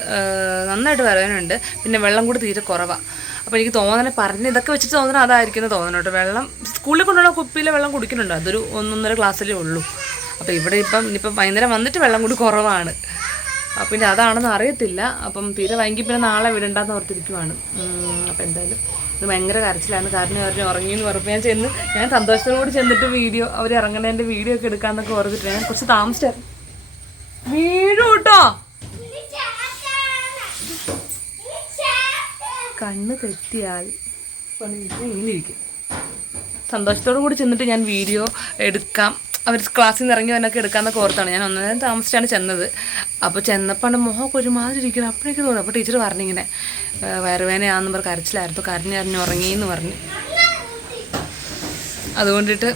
നന്നായിട്ട് വയറുവേനുണ്ട് പിന്നെ വെള്ളം കൂടി തീരെ കുറവാണ് അപ്പോൾ എനിക്ക് തോന്നണേ പറഞ്ഞ് ഇതൊക്കെ വെച്ചിട്ട് തോന്നണം അതായിരിക്കും എന്ന് തോന്നണം കേട്ടോ. വെള്ളം സ്കൂളിൽ കൊണ്ടുള്ള കുപ്പിയിലെ വെള്ളം കുടിക്കുന്നുണ്ട്? അതൊരു ഒന്നൊന്നര ക്ലാസ്സിലേ ഉള്ളൂ. അപ്പോൾ ഇവിടെ ഇപ്പം ഇനിയിപ്പം വൈകുന്നേരം വന്നിട്ട് വെള്ളം കൂടി കുറവാണ്. അപ്പം പിന്നെ അതാണെന്ന് അറിയത്തില്ല. അപ്പം തീരെ വൈകി പിന്നെ നാളെ വിടണ്ടെന്ന് ഓർത്തിരിക്കുവാണ്. അപ്പം എന്തായാലും ഇത് ഭയങ്കര കരച്ചിലാണ്. കാരണം അവർ ഉറങ്ങി എന്ന് പറഞ്ഞപ്പോൾ ഞാൻ ചെന്ന് ഞാൻ സന്തോഷത്തോടുകൂടി ചെന്നിട്ട് വീഡിയോ അവർ ഇറങ്ങണതിന്റെ വീഡിയോ ഒക്കെ എടുക്കാമെന്നൊക്കെ ഓർത്തിട്ട് ഞാൻ കുറച്ച് താമസിച്ചായിരുന്നു വീഴും കേട്ടോ. കണ്ണ് തെറ്റിയാൽ ഇങ്ങനെ ഇരിക്കും. സന്തോഷത്തോടു കൂടി ചെന്നിട്ട് ഞാൻ വീഡിയോ എടുക്കാം. അവർ ക്ലാസ്സിൽ നിന്ന് ഇറങ്ങി വന്നൊക്കെ എടുക്കാമെന്നൊക്കെ ഓർത്താണ്. ഞാൻ ഒന്നേ താമസിച്ചാണ് ചെന്നത്. അപ്പോൾ ചെന്നപ്പോൾ മുഖമൊക്കെ ഒരുമാതിരി ഇരിക്കണം അപ്പോഴേക്ക് തോന്നുന്നു അപ്പോൾ ടീച്ചർ പറഞ്ഞിങ്ങനെ വയറുവേനയാണെന്ന് പറഞ്ഞ് കരച്ചിലായിരുന്നു. കരഞ്ഞ് കരഞ്ഞ് ഉറങ്ങി എന്ന് പറഞ്ഞു. അതുകൊണ്ടിട്ട്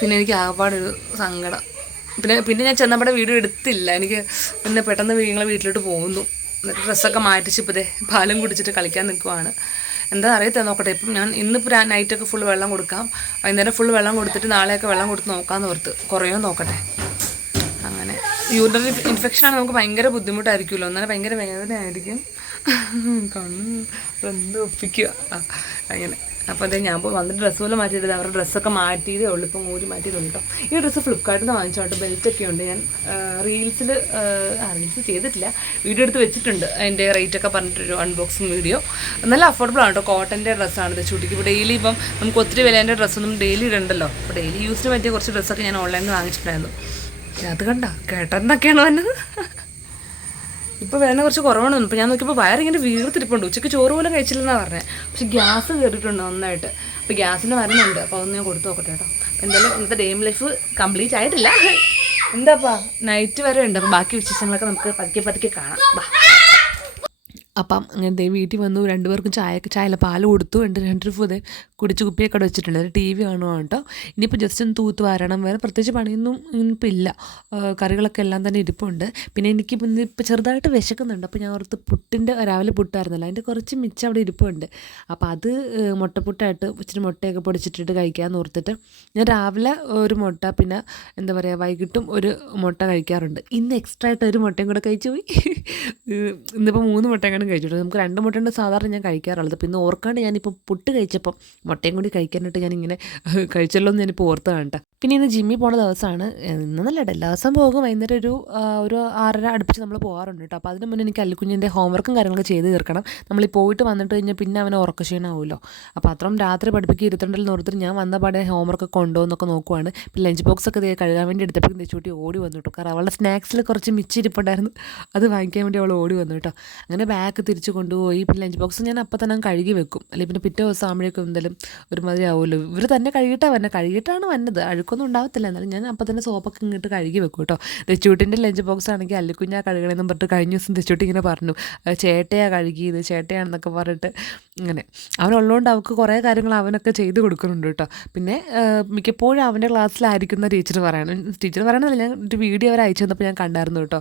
പിന്നെ എനിക്ക് ആകപ്പാടൊരു സങ്കടം. പിന്നെ പിന്നെ ഞാൻ ചെന്നപ്പോൾ വീഡിയോ എടുത്തില്ല. എനിക്ക് പിന്നെ പെട്ടെന്ന് നിങ്ങളെ വീട്ടിലോട്ട് പോകുന്നു. ഡ്രസ്സൊക്കെ മാറ്റിച്ച് പാലും കുടിച്ചിട്ട് കളിക്കാൻ നിൽക്കുവാണ്. എന്താ അറിയത്തില്ല നോക്കട്ടെ. ഇപ്പം ഞാൻ ഇന്നിപ്പോൾ നൈറ്റൊക്കെ ഫുൾ വെള്ളം കൊടുക്കാം. വൈകുന്നേരം ഫുൾ വെള്ളം കൊടുത്തിട്ട് നാളെയൊക്കെ വെള്ളം കൊടുത്ത് നോക്കാമെന്ന് ഓർത്ത്. കുറയോ നോക്കട്ടെ. അങ്ങനെ. യൂറിനറി ഇൻഫെക്ഷനാണ് നമുക്ക് ഭയങ്കര ബുദ്ധിമുട്ടായിരിക്കുമല്ലോ. എന്നാലും ഭയങ്കര വേദനയായിരിക്കും. കണ്ണ് എന്ത് ഒപ്പിക്കുക. അങ്ങനെ. അപ്പോൾ അതെ ഞാൻ ഇപ്പോൾ വന്നിട്ട് ഡ്രസ്സ് പോലും മാറ്റിയിട്ടില്ല അവരുടെ ഡ്രസ്സൊക്കെ മാറ്റിയതേ ഉള്ളൂ. ഇപ്പം ഊരി മാറ്റിയിട്ടുണ്ട് ഈ ഡ്രസ്സ് ഫ്ലിപ്കാർട്ടിൽ നിന്ന് ബെൽറ്റ് ബെൽറ്റൊക്കെ ഉണ്ട്. ഞാൻ റീൽസിൽ റീൽസ് ചെയ്തിട്ടില്ല. വീഡിയോ എടുത്ത് വെച്ചിട്ടുണ്ട്. അതിന്റെ റേറ്റൊക്കെ പറഞ്ഞിട്ടൊരു അൺബോക്സിങ് വീഡിയോ നല്ല അഫോർഡബിൾ ആണ് കേട്ടോ കോട്ടന്റെ ഡ്രസ്സാണ് ഇത്. ചുട്ടിക്ക് ഇപ്പോൾ ഡെയിലി ഇപ്പം നമുക്ക് ഒത്തിരി വിലേന്റെ ഡ്രസ്സൊന്നും ഡെയിലി ഇടണ്ടല്ലോ. അപ്പോൾ ഡെയിലി യൂസിന് പറ്റിയ കുറച്ച് ഡ്രസ്സൊക്കെ ഞാൻ ഓൺലൈനിൽ വാങ്ങിച്ചിട്ടുണ്ടായിരുന്നു. അത് കണ്ട? കേട്ടെന്നൊക്കെയാണ് വന്നത്. ഇപ്പോൾ വേദന കുറച്ച് കുറവാണ് ഇപ്പോൾ ഞാൻ നോക്കിയപ്പോൾ വയറിങ്ങനെ വീർത്തിരിപ്പുണ്ട്. ഉച്ചയ്ക്ക് ചോറ് പോലും കഴിച്ചില്ലെന്നാണ് പറഞ്ഞത് പക്ഷെ ഗ്യാസ് കയറിയിട്ടുണ്ട് നന്നായിട്ട്. അപ്പോൾ ഗ്യാസിന് മരുന്നുണ്ട്. അപ്പോൾ അതൊന്ന് ഞാൻ കൊടുത്തു നോക്കട്ടെ കേട്ടോ. എന്തായാലും ഇന്നത്തെ ഡേം ലൈഫ് കംപ്ലീറ്റ് ആയിട്ടില്ല. എന്താപ്പാ? നൈറ്റ് വരെ ഉണ്ട്. അപ്പോൾ ബാക്കി വിശേഷങ്ങളൊക്കെ നമുക്ക് പതുക്കെ പതുക്കെ കാണാം. അപ്പം ഇങ്ങനത്തെ വീട്ടിൽ വന്നു. രണ്ടുപേർക്കും ചായക്ക് ചായല പാൽ കൊടുത്തു. രണ്ട് രണ്ടു ഫുതേ കുടിച്ച് കുപ്പിയൊക്കെ അവിടെ വെച്ചിട്ടുണ്ട്. ഒരു ടി വി കാണുവാണ് കേട്ടോ. ഇനിയിപ്പോൾ ജസ്റ്റ് ഒന്ന് തൂത്ത് വാരണം. വേറെ പ്രത്യേകിച്ച് പണിയൊന്നും ഇന്നിപ്പോൾ ഇല്ല. കറികളൊക്കെ എല്ലാം തന്നെ ഇരിപ്പുണ്ട്. പിന്നെ എനിക്ക് ഇന്ന് ഇപ്പോൾ ചെറുതായിട്ട് വിശക്കുന്നുണ്ട്. അപ്പോൾ ഞാൻ ഓർത്ത് പുട്ടിന്റെ രാവിലെ പുട്ടായിരുന്നല്ലോ. അതിന്റെ കുറച്ച് മിച്ചം അവിടെ ഇരിപ്പുണ്ട്. അപ്പോൾ അത് മുട്ടപ്പുട്ടായിട്ട് ഇച്ചിരി മുട്ടയൊക്കെ പൊടിച്ചിട്ടിട്ട് കഴിക്കാമെന്ന് ഓർത്തിട്ട് ഞാൻ രാവിലെ ഒരു മുട്ട പിന്നെ എന്താ പറയുക വൈകിട്ടും ഒരു മുട്ട കഴിക്കാറുണ്ട്. ഇന്ന് എക്സ്ട്രാ ആയിട്ട് ഒരു മുട്ടയും കൂടെ കഴിച്ചു പോയി. ഇന്നിപ്പോൾ മൂന്ന് മുട്ട എങ്ങാനും കഴിച്ചിട്ടുണ്ട് നമുക്ക് രണ്ട് മുട്ടയുണ്ട് സാധാരണ ഞാൻ കഴിക്കാറുള്ളത്. പിന്നെ ഓർക്കാണ്ട് ഞാനിപ്പോൾ പുട്ട് കഴിച്ചപ്പം മുട്ടയും കൂടി കഴിക്കാനായിട്ട് ഞാനിങ്ങനെ കഴിച്ചല്ലോ എന്ന് ഞാനിപ്പോൾ ഓർത്ത് കേട്ടോ പിന്നെ ഇന്ന് ജിമ്മിൽ പോണ ദിവസമാണ്. ഇന്നല്ല എല്ലാ ദിവസം പോകും. വൈകുന്നേരം ഒരു ഒരു ആറര അടുപ്പിച്ച് നമ്മൾ പോകാറുണ്ട് കേട്ടോ അപ്പോൾ അതിന് മുന്നേ എനിക്ക് അല്ലുക്കുഞ്ഞിന്റെ ഹോംവർക്കും കാര്യങ്ങളൊക്കെ ചെയ്ത് തീർക്കണം. നമ്മൾ പോയിട്ട് വന്നിട്ട് കഴിഞ്ഞാൽ പിന്നെ അവനെ ഉറക്കക്ഷീണമാവുമല്ലോ അപ്പോൾ അത്രയും രാത്രി പഠിപ്പിക്കുക ഇരുത്തണ്ടല്ലോ ഓർത്തിട്ട് ഞാൻ വന്ന പാടെ ഹോംവർക്ക് കൊണ്ടുപോകുന്നൊക്കെ നോക്കുവാണ്. പിന്നെ ലഞ്ച് ബോക്സ് ഒക്കെ കഴുകാൻ വേണ്ടി എടുത്തപ്പോഴേക്കും തെച്ചൂട്ടി ഓടി വന്നു കേട്ടോ കാരണം അവളുടെ സ്നാക്സിൽ കുറച്ച് മിച്ചിരിപ്പുണ്ടായിരുന്നു. അത് വാങ്ങിക്കാൻ വേണ്ടി അവൾ ഓടി വന്നു കേട്ടോ അങ്ങനെ ബാഗ് തിരിച്ച് കൊണ്ടുപോയി. പിന്നെ ലഞ്ച് ബോക്സ് ഞാൻ അപ്പം തന്നെ കഴുകി വെക്കും. അല്ലെങ്കിൽ പിന്നെ പിറ്റേ ദിവസം ആകുമ്പോഴേക്കും എന്തായാലും ഒരുമാതിരി ആവുമല്ലോ. ഇവർ തന്നെ കഴുകിയിട്ടാണ് വന്നത് കഴുകിയിട്ടാണ് വന്നത്. അഴുക്കൊന്നും ഉണ്ടാവത്തില്ല. എന്നാലും ഞാൻ അപ്പം തന്നെ സോപ്പൊക്കെ ഇങ്ങോട്ട് കഴുകി വെക്കും കേട്ടോ. തെച്ചൂട്ടിന്റെ ലഞ്ച് ബോക്സ് ആണെങ്കിൽ അല്ലിക്കുഞ്ഞാ കഴുകണമെന്നും പറഞ്ഞിട്ട് കഴിഞ്ഞ ദിവസം തെച്ചൂട്ടി ഇങ്ങനെ പറഞ്ഞു. "അത് ചേട്ടയാ കഴുകിയത്. ചേട്ടയാണെന്നൊക്കെ പറഞ്ഞിട്ട് ഇങ്ങനെ. അവനുള്ളതുകൊണ്ട് അവൾക്ക് കുറേ കാര്യങ്ങൾ അവനൊക്കെ ചെയ്ത് കൊടുക്കുന്നുണ്ട് കേട്ടോ. പിന്നെ മിക്കപ്പോഴും അവന്റെ ക്ലാസ്സിലായിരിക്കുന്ന ടീച്ചർ പറയണം. ടീച്ചർ പറയണതല്ല ഞാൻ ഒരു വീഡിയോ അവർ അയച്ചു തന്നപ്പോൾ ഞാൻ കണ്ടായിരുന്നു കേട്ടോ.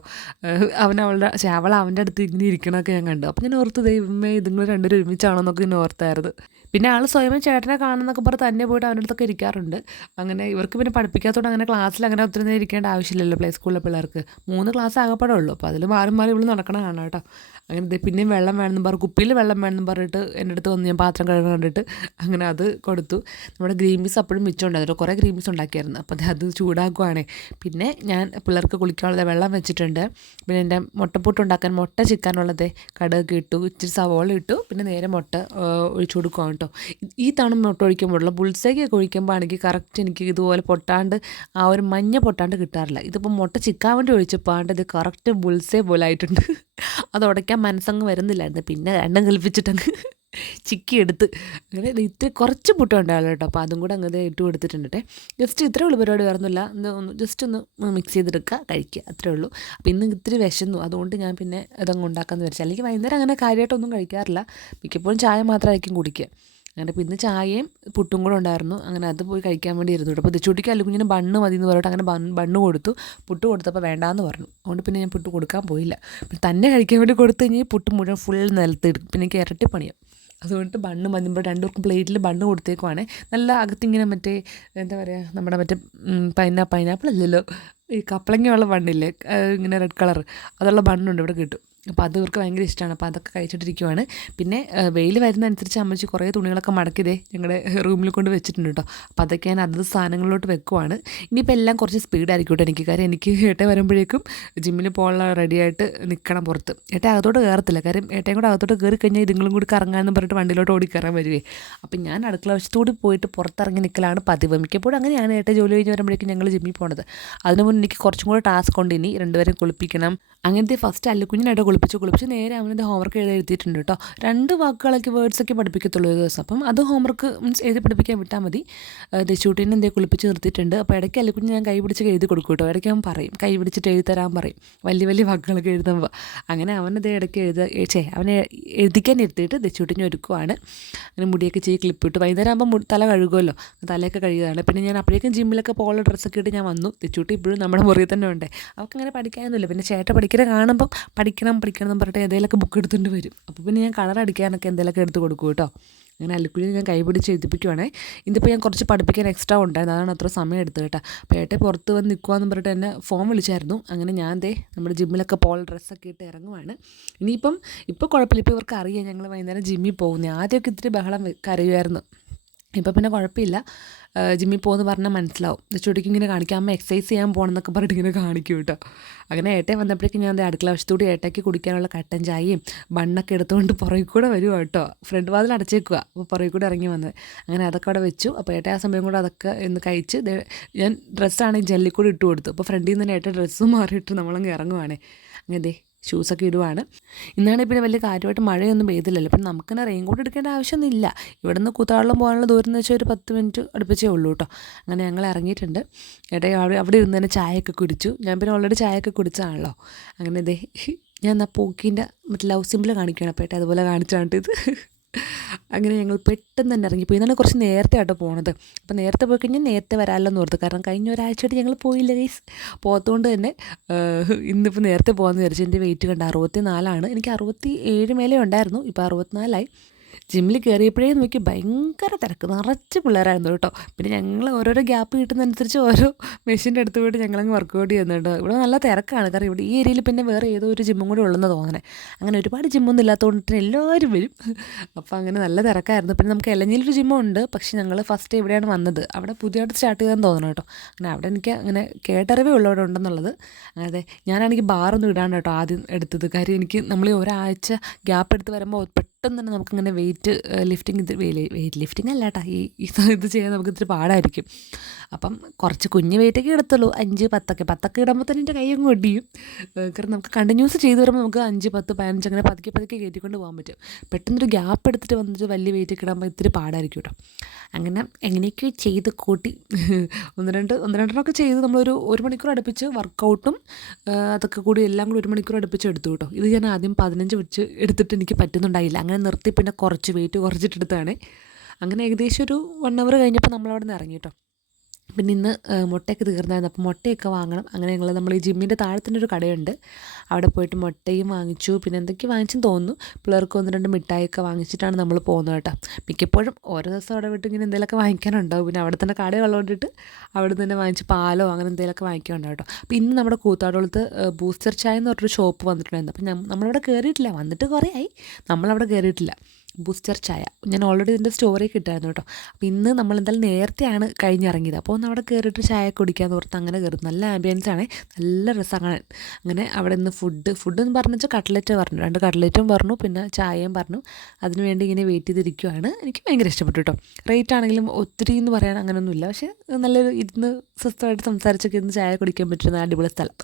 അവൻ അവളുടെ പക്ഷേ അവൾ അവന്റെ അടുത്ത് ഇങ്ങനെ ഇരിക്കണമൊക്കെ ഞാൻ കണ്ടു. അപ്പം ഞാൻ ഓർത്ത് ദൈവമേ ഇതുങ്ങൾ രണ്ടുപേരും ഒരുമിച്ചാണെന്നൊക്കെ ഇങ്ങനെ ഓർത്തായിരുന്നു. പിന്നെ ആൾ സ്വയം ചേട്ടനെ കാണുന്നൊക്കെ പറഞ്ഞ് തന്നെ പോയിട്ട് അവന്റെ അടുത്തൊക്കെ ഇരിക്കാറുണ്ട്. അങ്ങനെ ഇവർക്ക് പിന്നെ പഠിപ്പിക്കാത്തതുകൊണ്ട് അങ്ങനെ ക്ലാസ്സിൽ അങ്ങനെ ഒത്തിരി നേരം ഇരിക്കേണ്ട ആവശ്യമില്ലല്ലോ പ്ലേ സ്കൂളിലെ പിള്ളേർക്ക്. മൂന്ന് ക്ലാസ് ആകപ്പെടുള്ളൂ അപ്പോൾ അതിൽ മാറി മാറി ഇവിടെ നടക്കണം കാണാം കേട്ടോ. അങ്ങനെ പിന്നെ പിന്നെയും വെള്ളം വേണമെന്ന് പറഞ്ഞു. കുപ്പിയിൽ വെള്ളം വേണമെന്ന് പറഞ്ഞിട്ട് എന്റെ അടുത്ത് വന്ന് ഞാൻ പാത്രം കഴുകാൻ കണ്ടിട്ട് അങ്ങനെ അത് കൊടുത്തു. നമ്മുടെ ഗ്രീൻ പീസ് അപ്പോഴും മിച്ചം ഉണ്ടായിരുന്നു കുറേ ഗ്രീൻ പീസ് ഉണ്ടാക്കിയായിരുന്നു. അപ്പോൾ അത് ചൂടാക്കുവാണേ. പിന്നെ ഞാൻ പിള്ളേർക്ക് കുളിക്കാനുള്ളത് വെള്ളം വെച്ചിട്ടുണ്ട്. പിന്നെ എന്റെ മുട്ടപ്പൂട്ട് ഉണ്ടാക്കാൻ മുട്ട ചിക്കാനുള്ളത് കടുക് ഇട്ടു. ഇച്ചിരി സവോള ഇട്ടു. പിന്നെ നേരെ മുട്ട ഒഴിച്ചു കൊടുക്കുകയാണ് കേട്ടോ. ഈ തവണ മുട്ട ഒഴിക്കുമ്പോഴുള്ള ബുൾസേക്കൊക്കെ ഒഴിക്കുമ്പോൾ ആണെങ്കിൽ കറക്റ്റ് എനിക്ക് ഇതുപോലെ പൊട്ടാണ്ട് ആ ഒരു മഞ്ഞ പൊട്ടാണ്ട് കിട്ടാറില്ല. ഇതിപ്പോൾ മുട്ട ചിക്കാൻ വേണ്ടി ഒഴിച്ചപ്പോൾ ആണ്ട് ഇത് കറക്റ്റ് ബുൾസേ പോലെ ആയിട്ടുണ്ട്. അത് ഉടയ്ക്കാൻ മനസ്സങ്ങ് വരുന്നില്ലായിരുന്നു. പിന്നെ രണ്ടും കൽപ്പിച്ചിട്ടങ്ങ് ചിക്കി എടുത്ത്. അങ്ങനെ ഇത്ര കുറച്ച് പുട്ട ഉണ്ടാവുള്ളൂ കേട്ടോ അപ്പോൾ അതും കൂടെ അങ്ങനെ ഇട്ട് കൊടുത്തിട്ടുണ്ട് ജസ്റ്റ് ഇത്രേ ഉള്ളൂ പരിപാടി വേറൊന്നുമില്ല. ഒന്ന് ഒന്ന് ജസ്റ്റ് ഒന്ന് മിക്സ് ചെയ്തെടുക്കുക കഴിക്കുക. അത്രേ ഉള്ളൂ. അപ്പോൾ ഇന്ന് ഇത്തിരി വിശന്നു. അതുകൊണ്ട് ഞാൻ പിന്നെ ഇതങ്ങ് ഉണ്ടാക്കാമെന്ന് വിചാരിച്ചു. അല്ലെങ്കിൽ വൈകുന്നേരം അങ്ങനെ കാര്യമായിട്ടൊന്നും കഴിക്കാറില്ല. മിക്കപ്പോഴും ചായ മാത്രമായിരിക്കും കുടിക്കുക. അങ്ങനെ പിന്നെ ചായയും പുട്ടും കൂടെ ഉണ്ടായിരുന്നു. അങ്ങനെ അത് പോയി കഴിക്കാൻ വേണ്ടി ഇരുന്നു കേട്ടോ. അപ്പോൾ തെച്ചുട്ടിക്ക് അല്ലുകുഞ്ഞിന് ബണ്ണ് മതി എന്ന് പറഞ്ഞിട്ട് അങ്ങനെ ബണ്ണ് കൊടുത്തു. പുട്ട് കൊടുത്തപ്പോൾ വേണ്ടാന്ന് പറഞ്ഞു. അതുകൊണ്ട് പിന്നെ ഞാൻ പുട്ട് കൊടുക്കാൻ പോയില്ല. പിന്നെ തന്നെ കഴിക്കാൻ വേണ്ടി കൊടുത്തു കഴിഞ്ഞാൽ പുട്ട് മുഴുവൻ ഫുൾ നിലത്തിടും. പിന്നെ എനിക്ക് ഇരട്ടി പണിയാം. അതുകൊണ്ട് ബണ്ണ് മതിമ്പോൾ രണ്ടുപേർക്കും പ്ലേറ്റിൽ ബണ്ണ് കൊടുത്തേക്കുവാണ്. നല്ല അകത്തിങ്ങനെ മറ്റേ എന്താ പറയുക നമ്മുടെ മറ്റേ പൈനാ പൈനാപ്പിൾ അല്ലല്ലോ? ഈ കപ്പളങ്ങയുള്ള ബണ്ണില്ലേ? ഇങ്ങനെ റെഡ് കളർ അതുള്ള ബണ്ണുണ്ട് ഇവിടെ കിട്ടും. അപ്പോൾ അത് ഇവർക്ക് ഭയങ്കര ഇഷ്ടമാണ്. അപ്പോൾ അതൊക്കെ കഴിച്ചിട്ടിരിക്കുവാണ്. പിന്നെ വെയിൽ വരുന്ന അനുസരിച്ച് അമ്മച്ചി കുറേ തുണികളൊക്കെ മടക്കിയതേ ഞങ്ങളുടെ റൂമിൽ കൊണ്ട് വെച്ചിട്ടുണ്ട് കേട്ടോ. അപ്പോൾ അതൊക്കെ ഞാൻ അതത് സാധനങ്ങളിലോട്ട് വെക്കുവാണ്. ഇനിയിപ്പോൾ എല്ലാം കുറച്ച് സ്പീഡായിരിക്കും കേട്ടോ എനിക്ക്. കാര്യം എനിക്ക് ഏട്ടെ വരുമ്പോഴേക്കും ജിമ്മിൽ പോകാനുള്ള റെഡിയായിട്ട് നിൽക്കണം പുറത്ത്. ഏട്ടൻ അകത്തോട്ട് കയറത്തില്ല. കാര്യം ഏട്ടയും കൂടെ അകത്തോട്ട് കയറി കഴിഞ്ഞാൽ ഇതുങ്ങളും കൂടി കറങ്ങാമെന്ന് പറഞ്ഞിട്ട് വണ്ടിയിലോട്ട് ഓടി കയറാൻ വരുവേ. അപ്പം ഞാൻ അടുക്കള വശത്തോട് പോയിട്ട് പുറത്തിറങ്ങി നിൽക്കലാണ് പതിവ്. മിക്കപ്പോഴും അങ്ങനെയാണ് ഏട്ടൻ ജോലി കഴിഞ്ഞ് വരുമ്പോഴേക്കും ഞങ്ങൾ ജിമ്മിൽ പോണത്. അതിനു മുന്നേ എനിക്ക് കുറച്ചും കൂടെ ടാസ്ക് കൊണ്ട് ഇനി രണ്ടുപേരും കുളിപ്പിക്കണം. അങ്ങനത്തെ ഫസ്റ്റ് അല്ലുക്കുഞ്ഞിനായിട്ട് കുളിപ്പിച്ച് കുളിപ്പിച്ച് നേരെ അവനത് ഹോംവർക്ക് എഴുതി എഴുതിയിട്ടുണ്ട് കേട്ടോ. രണ്ട് വാക്കുകളൊക്കെ വേർഡ്സൊക്കെ പഠിപ്പിക്കത്തുള്ളൂ ഒരു ദിവസം. അപ്പം അത് ഹോംവർക്ക് മീൻസ് എഴുതി പഠിപ്പിക്കാൻ വിട്ടാൽ മതി. ദശൂട്ടീനെ എന്തേ കുളിപ്പിച്ച് നിർത്തിയിട്ടുണ്ട്. അപ്പോൾ ഇടയ്ക്ക് അല്ലെങ്കിൽ ഞാൻ കൈ പിടിച്ച് എഴുതി കൊടുക്കും കേട്ടോ. ഇടയ്ക്ക് അവൻ പറയും കൈ പിടിച്ചിട്ട് എഴുതി തരാൻ പറയും. വലിയ വലിയ വാക്കുകളൊക്കെ എഴുതുമ്പോൾ അങ്ങനെ അവനത് ഇടയ്ക്ക് എഴുത ചേ അവനെ എഴുതിക്കാൻ ഇരുത്തിയിട്ട് ദശൂട്ടിനെ ഒരുക്കുവാണ്. അങ്ങനെ മുടിയൊക്കെ ചെയ്ത് ക്ലിപ്പിട്ട്. വൈകുന്നേരം ആകുമ്പോൾ തല കഴുകുമല്ലോ തലയൊക്കെ കഴുകുകയാണ് പിന്നെ ഞാൻ അപ്പോഴേക്കും ജിമ്മിലൊക്കെ പോകാനുള്ള ഡ്രസ്സൊക്കെ ഇട്ട് ഞാൻ വന്നു. ദശൂട്ടി ഇപ്പോഴും നമ്മുടെ മുറിയിൽ തന്നെ ഉണ്ട്. അവൾക്ക് അങ്ങനെ പഠിക്കാനൊന്നുമില്ല. പിന്നെ ചേട്ടൻ പഠിക്കുന്ന കാണുമ്പം പഠിക്കണം പഠിക്കണം എന്ന് പറഞ്ഞിട്ട് ഏതെങ്കിലുമൊക്കെ ബുക്ക് എടുത്തുകൊണ്ട് വരും. അപ്പോൾ പിന്നെ ഞാൻ കളർ അടിക്കാനൊക്കെ എന്തെങ്കിലുമൊക്കെ എടുത്ത് കൊടുക്കും കേട്ടോ. അങ്ങനെ അല്ലിക്കുഴി ഞാൻ കൈപിടിച്ച് എഴുതിപ്പിക്കുവാണേ. ഇതിപ്പോൾ ഞാൻ കുറച്ച് പഠിപ്പിക്കാൻ എക്സ്ട്രാ ഉണ്ടായിരുന്നു അതാണ് അത്ര സമയം എടുത്തത് കേട്ടോ. അപ്പോൾ ഏട്ടെ പുറത്ത് വന്ന് നിൽക്കുവാന്ന് പറഞ്ഞിട്ട് എന്നെ ഫോൺ വിളിച്ചായിരുന്നു. അങ്ങനെ ഞാൻ ദേ നമ്മുടെ ജിമ്മിലൊക്കെ പോൾ ഡ്രസ്സൊക്കെ ഇട്ട് ഇറങ്ങുവാണ്. ഇനിയിപ്പം ഇപ്പോൾ കുഴപ്പമില്ല. ഇപ്പോൾ ഇവർക്ക് അറിയാം ഞങ്ങൾ വൈകുന്നേരം ജിമ്മിൽ പോകുന്നത് ആദ്യമൊക്കെ ഇത്തിരി ബഹളം കരയുമായിരുന്നു ഇപ്പോൾ പിന്നെ കുഴപ്പമില്ല. ജിമ്മിൽ പോകുമെന്ന് പറഞ്ഞാൽ മനസ്സിലാവും. ചുടിക്ക് ഇങ്ങനെ കാണിക്കാം. അമ്മ എക്സസൈസ് ചെയ്യാൻ പോകണം എന്നൊക്കെ പറഞ്ഞിട്ട് ഇങ്ങനെ കാണിക്കും കേട്ടോ. അങ്ങനെ ഏട്ടൻ വന്നപ്പോഴേക്കും ഞാൻ അടുക്കള വശത്തൂടി ഏട്ടയ്ക്ക് കുടിക്കാനുള്ള കട്ടൻ ചായയും ബണ്ണൊക്കെ എടുത്തുകൊണ്ട് പുറകിൽ കൂടെ വരുവാ കേട്ടോ. ഫ്രണ്ട് വാതിൽ അടച്ചേക്കുക അപ്പോൾ പുറകിൽ കൂടെ ഇറങ്ങി വന്നത് അങ്ങനെ അതൊക്കെ അവിടെ വെച്ചു. അപ്പോൾ ഏട്ടൻ ആ സമയം കൂടെ അതൊക്കെ ഇന്ന് കഴിച്ച് ഞാൻ ഡ്രസ്സാണെങ്കിൽ ജെല്ലിക്കൂടി ഇട്ട് കൊടുത്തു. അപ്പോൾ ഫ്രണ്ടിൽ നിന്ന് തന്നെ ഏട്ടൻ ഡ്രസ്സും മാറിയിട്ട് നമ്മളങ്ങ് ഇറങ്ങുവാണേ. അങ്ങനെ ഷൂസൊക്കെ ഇടുവാണ്. ഇന്നാണെങ്കിൽ പിന്നെ വലിയ കാര്യമായിട്ട് മഴയൊന്നും പെയ്തില്ലല്ലോ. പിന്നെ നമുക്ക് തന്നെ റെയിൻ കോട്ട് എടുക്കേണ്ട ആവശ്യമൊന്നുമില്ല. ഇവിടെ നിന്ന് കൂത്താളം പോകാനുള്ള ദൂരം എന്ന് വെച്ചാൽ ഒരു പത്ത് മിനിറ്റ് അടുപ്പിച്ചേ ഉള്ളൂ കേട്ടോ അങ്ങനെ ഞങ്ങൾ ഇറങ്ങിയിട്ടുണ്ട്. ഇടയിൽ അവിടെ അവിടെ ഇരുന്ന് തന്നെ ചായയൊക്കെ കുടിച്ചു. ഞാൻ പിന്നെ ഓൾറെഡി ചായയൊക്കെ കുടിച്ചതാണല്ലോ അങ്ങനെ ഇതേ ഞാൻ എന്നാൽ പൂക്കിന്റെ മറ്റേ ലവ് സിമ്പിൾ കാണിക്കുകയാണ്. അപ്പോൾ ഏട്ടാ അതുപോലെ കാണിച്ചാണ്ട് ഇത്. അങ്ങനെ ഞങ്ങൾ പെട്ടെന്ന് തന്നെ ഇറങ്ങിപ്പോയി. ഇന്നാണ് കുറച്ച് നേരത്തെ ആട്ടോ പോണത്. അപ്പോൾ നേരത്തെ പോയി കഴിഞ്ഞാൽ നേരത്തെ വരാമല്ലോ എന്ന് ഓർത്ത്. കാരണം കഴിഞ്ഞ ഒരാഴ്ചയായിട്ട് ഞങ്ങൾ പോയില്ല ഗൈസ് പോകത്തോണ്ട് തന്നെ ഇന്നിപ്പോൾ നേരത്തെ പോകാമെന്ന് വിചാരിച്ചു. എന്റെ വെയിറ്റ് കണ്ട? അറുപത്തി നാലാണ് എനിക്ക് അറുപത്തി ഏഴ് മേലെ ഉണ്ടായിരുന്നു. ഇപ്പോൾ അറുപത്തിനാലായി. ജിമ്മിൽ കയറിയപ്പോഴേ നോക്കി ഭയങ്കര തിരക്ക്. നിറച്ച് പിള്ളേരായിരുന്നു കേട്ടോ. പിന്നെ ഞങ്ങൾ ഓരോരോ ഗ്യാപ്പ് കിട്ടുന്നതനുസരിച്ച് ഓരോ മെഷീന്റെ അടുത്ത് പോയിട്ട് ഞങ്ങളങ്ങ് വർക്കൗട്ട് ചെയ്യുന്നുണ്ട്. ഇവിടെ നല്ല തിരക്കാണ്. കാരണം ഇവിടെ ഈ ഏരിയയിൽ പിന്നെ വേറെ ഏതോ ഒരു ജിമ്മും കൂടി ഉള്ളെന്ന് തോന്നണേ. അങ്ങനെ ഒരുപാട് ജിമ്മൊന്നും ഇല്ലാത്തതുകൊണ്ട് തന്നെ എല്ലാവരും വരും. അപ്പോൾ അങ്ങനെ നല്ല തിരക്കായിരുന്നു. പിന്നെ നമുക്ക് എലഞ്ഞിലൊരു ജിമ്മുണ്ട് പക്ഷേ ഞങ്ങൾ ഫസ്റ്റ് എവിടെയാണ് വന്നത്? അവിടെ പുതിയതായിട്ട് സ്റ്റാർട്ട് ചെയ്തെന്ന് തോന്നണം കേട്ടോ. അങ്ങനെ അവിടെ എനിക്ക് അങ്ങനെ കേട്ടറിവേ ഉള്ളവിടെ ഉണ്ടെന്നുള്ളത്. അതെ ഞാനാണെങ്കിൽ ബാറൊന്നും ഇടാണ്ട് കേട്ടോ ആദ്യം എടുത്തത്. കാര്യം എനിക്ക് നമ്മൾ ഒരാഴ്ച ഗ്യാപ്പ് എടുത്ത് വരുമ്പോൾ പെട്ടെന്ന് തന്നെ നമുക്കിങ്ങനെ വെയിറ്റ് ലിഫ്റ്റിംഗ് ഇത് വെയിറ്റ് ലിഫ്റ്റിംഗ് അല്ല കേട്ടോ ഈ ഇത് ചെയ്യാൻ നമുക്ക് ഇത്തിരി പാടായിരിക്കും. അപ്പം കുറച്ച് കുഞ്ഞ് വെയിറ്റൊക്കെ എടുത്തുള്ളൂ. അഞ്ച് പത്തൊക്കെ. പത്തൊക്കെ ഇടുമ്പോൾ തന്നെ എന്റെ കൈ അങ്ങ് ഒടിയും. കാരണം നമുക്ക് കണ്ടിന്യൂസ് ചെയ്ത് വരുമ്പോൾ നമുക്ക് അഞ്ച് പത്ത് പതിനഞ്ച് അങ്ങനെ പതുക്കെ പതുക്കെ കയറ്റിക്കൊണ്ട് പോകാൻ പറ്റും. പെട്ടെന്നൊരു ഗ്യാപ്പ് എടുത്തിട്ട് വന്നിട്ട് വലിയ വെയിറ്റ് ഒക്കെ ഇടുമ്പോൾ ഇത്തിരി പാടായിരിക്കും കേട്ടോ അങ്ങനെ എങ്ങനെയൊക്കെയോ ചെയ്ത് കൂട്ടി ഒന്ന് രണ്ട് ഒന്ന് രണ്ടെണ്ണമൊക്കെ ചെയ്ത് നമ്മളൊരു ഒരു മണിക്കൂർ അടുപ്പിച്ച് വർക്കൗട്ടും അതൊക്കെ കൂടി എല്ലാം കൂടി ഒരു മണിക്കൂർ അടുപ്പിച്ച് എടുത്തു കേട്ടോ ഇത് ഞാൻ ആദ്യം പതിനഞ്ച് വെച്ച് എടുത്തിട്ട് എനിക്ക് പറ്റുന്നുണ്ടായില്ല. അങ്ങനെ നിർത്തി പിന്നെ കുറച്ച് വെയിറ്റ് കുറച്ചിട്ടെടുത്താണ്. അങ്ങനെ ഏകദേശം ഒരു വൺ അവർ കഴിഞ്ഞപ്പോൾ നമ്മളവിടെ നിന്ന് ഇറങ്ങി കേട്ടോ പിന്നെ ഇന്ന് മുട്ടയൊക്കെ തീർന്നായിരുന്നു. അപ്പോൾ മുട്ടയൊക്കെ വാങ്ങണം. അങ്ങനെ ഞങ്ങൾ നമ്മൾ ഈ ജിമ്മിന്റെ താഴെ തന്നെ ഒരു കടയുണ്ട്. അവിടെ പോയിട്ട് മുട്ടയും വാങ്ങിച്ചു. പിന്നെ എന്തൊക്കെ വാങ്ങിച്ചെന്ന് തോന്നുന്നു. പിള്ളേർക്ക് ഒന്ന് രണ്ട് മിഠായിയൊക്കെ വാങ്ങിച്ചിട്ടാണ് നമ്മൾ പോകുന്നത് കേട്ടോ. മിക്കപ്പോഴും ഓരോ ദിവസം അവിടെ വിട്ട് ഇങ്ങനെ എന്തെങ്കിലുമൊക്കെ വാങ്ങിക്കാനുണ്ടാവും. പിന്നെ അവിടെ തന്നെ കട ഉള്ളതുകൊണ്ടിട്ട് അവിടെ തന്നെ വാങ്ങിച്ച് പാലോ അങ്ങനെ എന്തെങ്കിലുമൊക്കെ വാങ്ങിക്കാനുണ്ടാവും കേട്ടോ. അപ്പോൾ ഇന്ന് നമ്മുടെ കൂത്താടുകളത്ത് ബൂസ്റ്റർ ചായ എന്ന് പറഞ്ഞൊരു ഷോപ്പ് വന്നിട്ടുണ്ടായിരുന്നു. അപ്പോൾ നമ്മളവിടെ കയറിയിട്ടില്ല വന്നിട്ട് കുറേ ആയി. നമ്മളവിടെ കയറിയിട്ടില്ല ബൂസ്റ്റർ ചായ. ഞാൻ ഓൾറെഡി ഇതിന്റെ സ്റ്റോറി കിട്ടായിരുന്നു കേട്ടോ. അപ്പോൾ ഇന്ന് നമ്മൾ എന്തായാലും നേരത്തെയാണ് കഴിഞ്ഞിറങ്ങിയത്. അപ്പോൾ ഒന്ന് അവിടെ കയറിയിട്ട് ചായ കുടിക്കാമെന്ന് ഓർത്ത് അങ്ങനെ കയറും നല്ല ആംബിയൻസ് ആണ്. നല്ല രസമാണ് അങ്ങനെ അവിടെ നിന്ന് ഫുഡ് ഫുഡ് എന്ന് പറഞ്ഞു വെച്ചാൽ കട്ട്ലറ്റ് പറഞ്ഞു. രണ്ട് കട്ട്ലറ്റും പറഞ്ഞു. പിന്നെ ചായയും പറഞ്ഞു. അതിനുവേണ്ടി ഇങ്ങനെ വെയിറ്റ് ചെയ്തിരിക്കുകയാണ് എനിക്ക് ഭയങ്കര ഇഷ്ടപ്പെട്ടു കേട്ടോ. റേറ്റ് ആണെങ്കിലും ഒത്തിരി എന്ന് പറയാൻ അങ്ങനെയൊന്നുമില്ല പക്ഷേ നല്ലൊരു ഇരുന്ന് സ്വസ്ഥമായിട്ട് സംസാരിച്ചൊക്കെ ഇരുന്ന് ചായ കുടിക്കാൻ പറ്റുന്ന അടിപൊളി സ്ഥലം.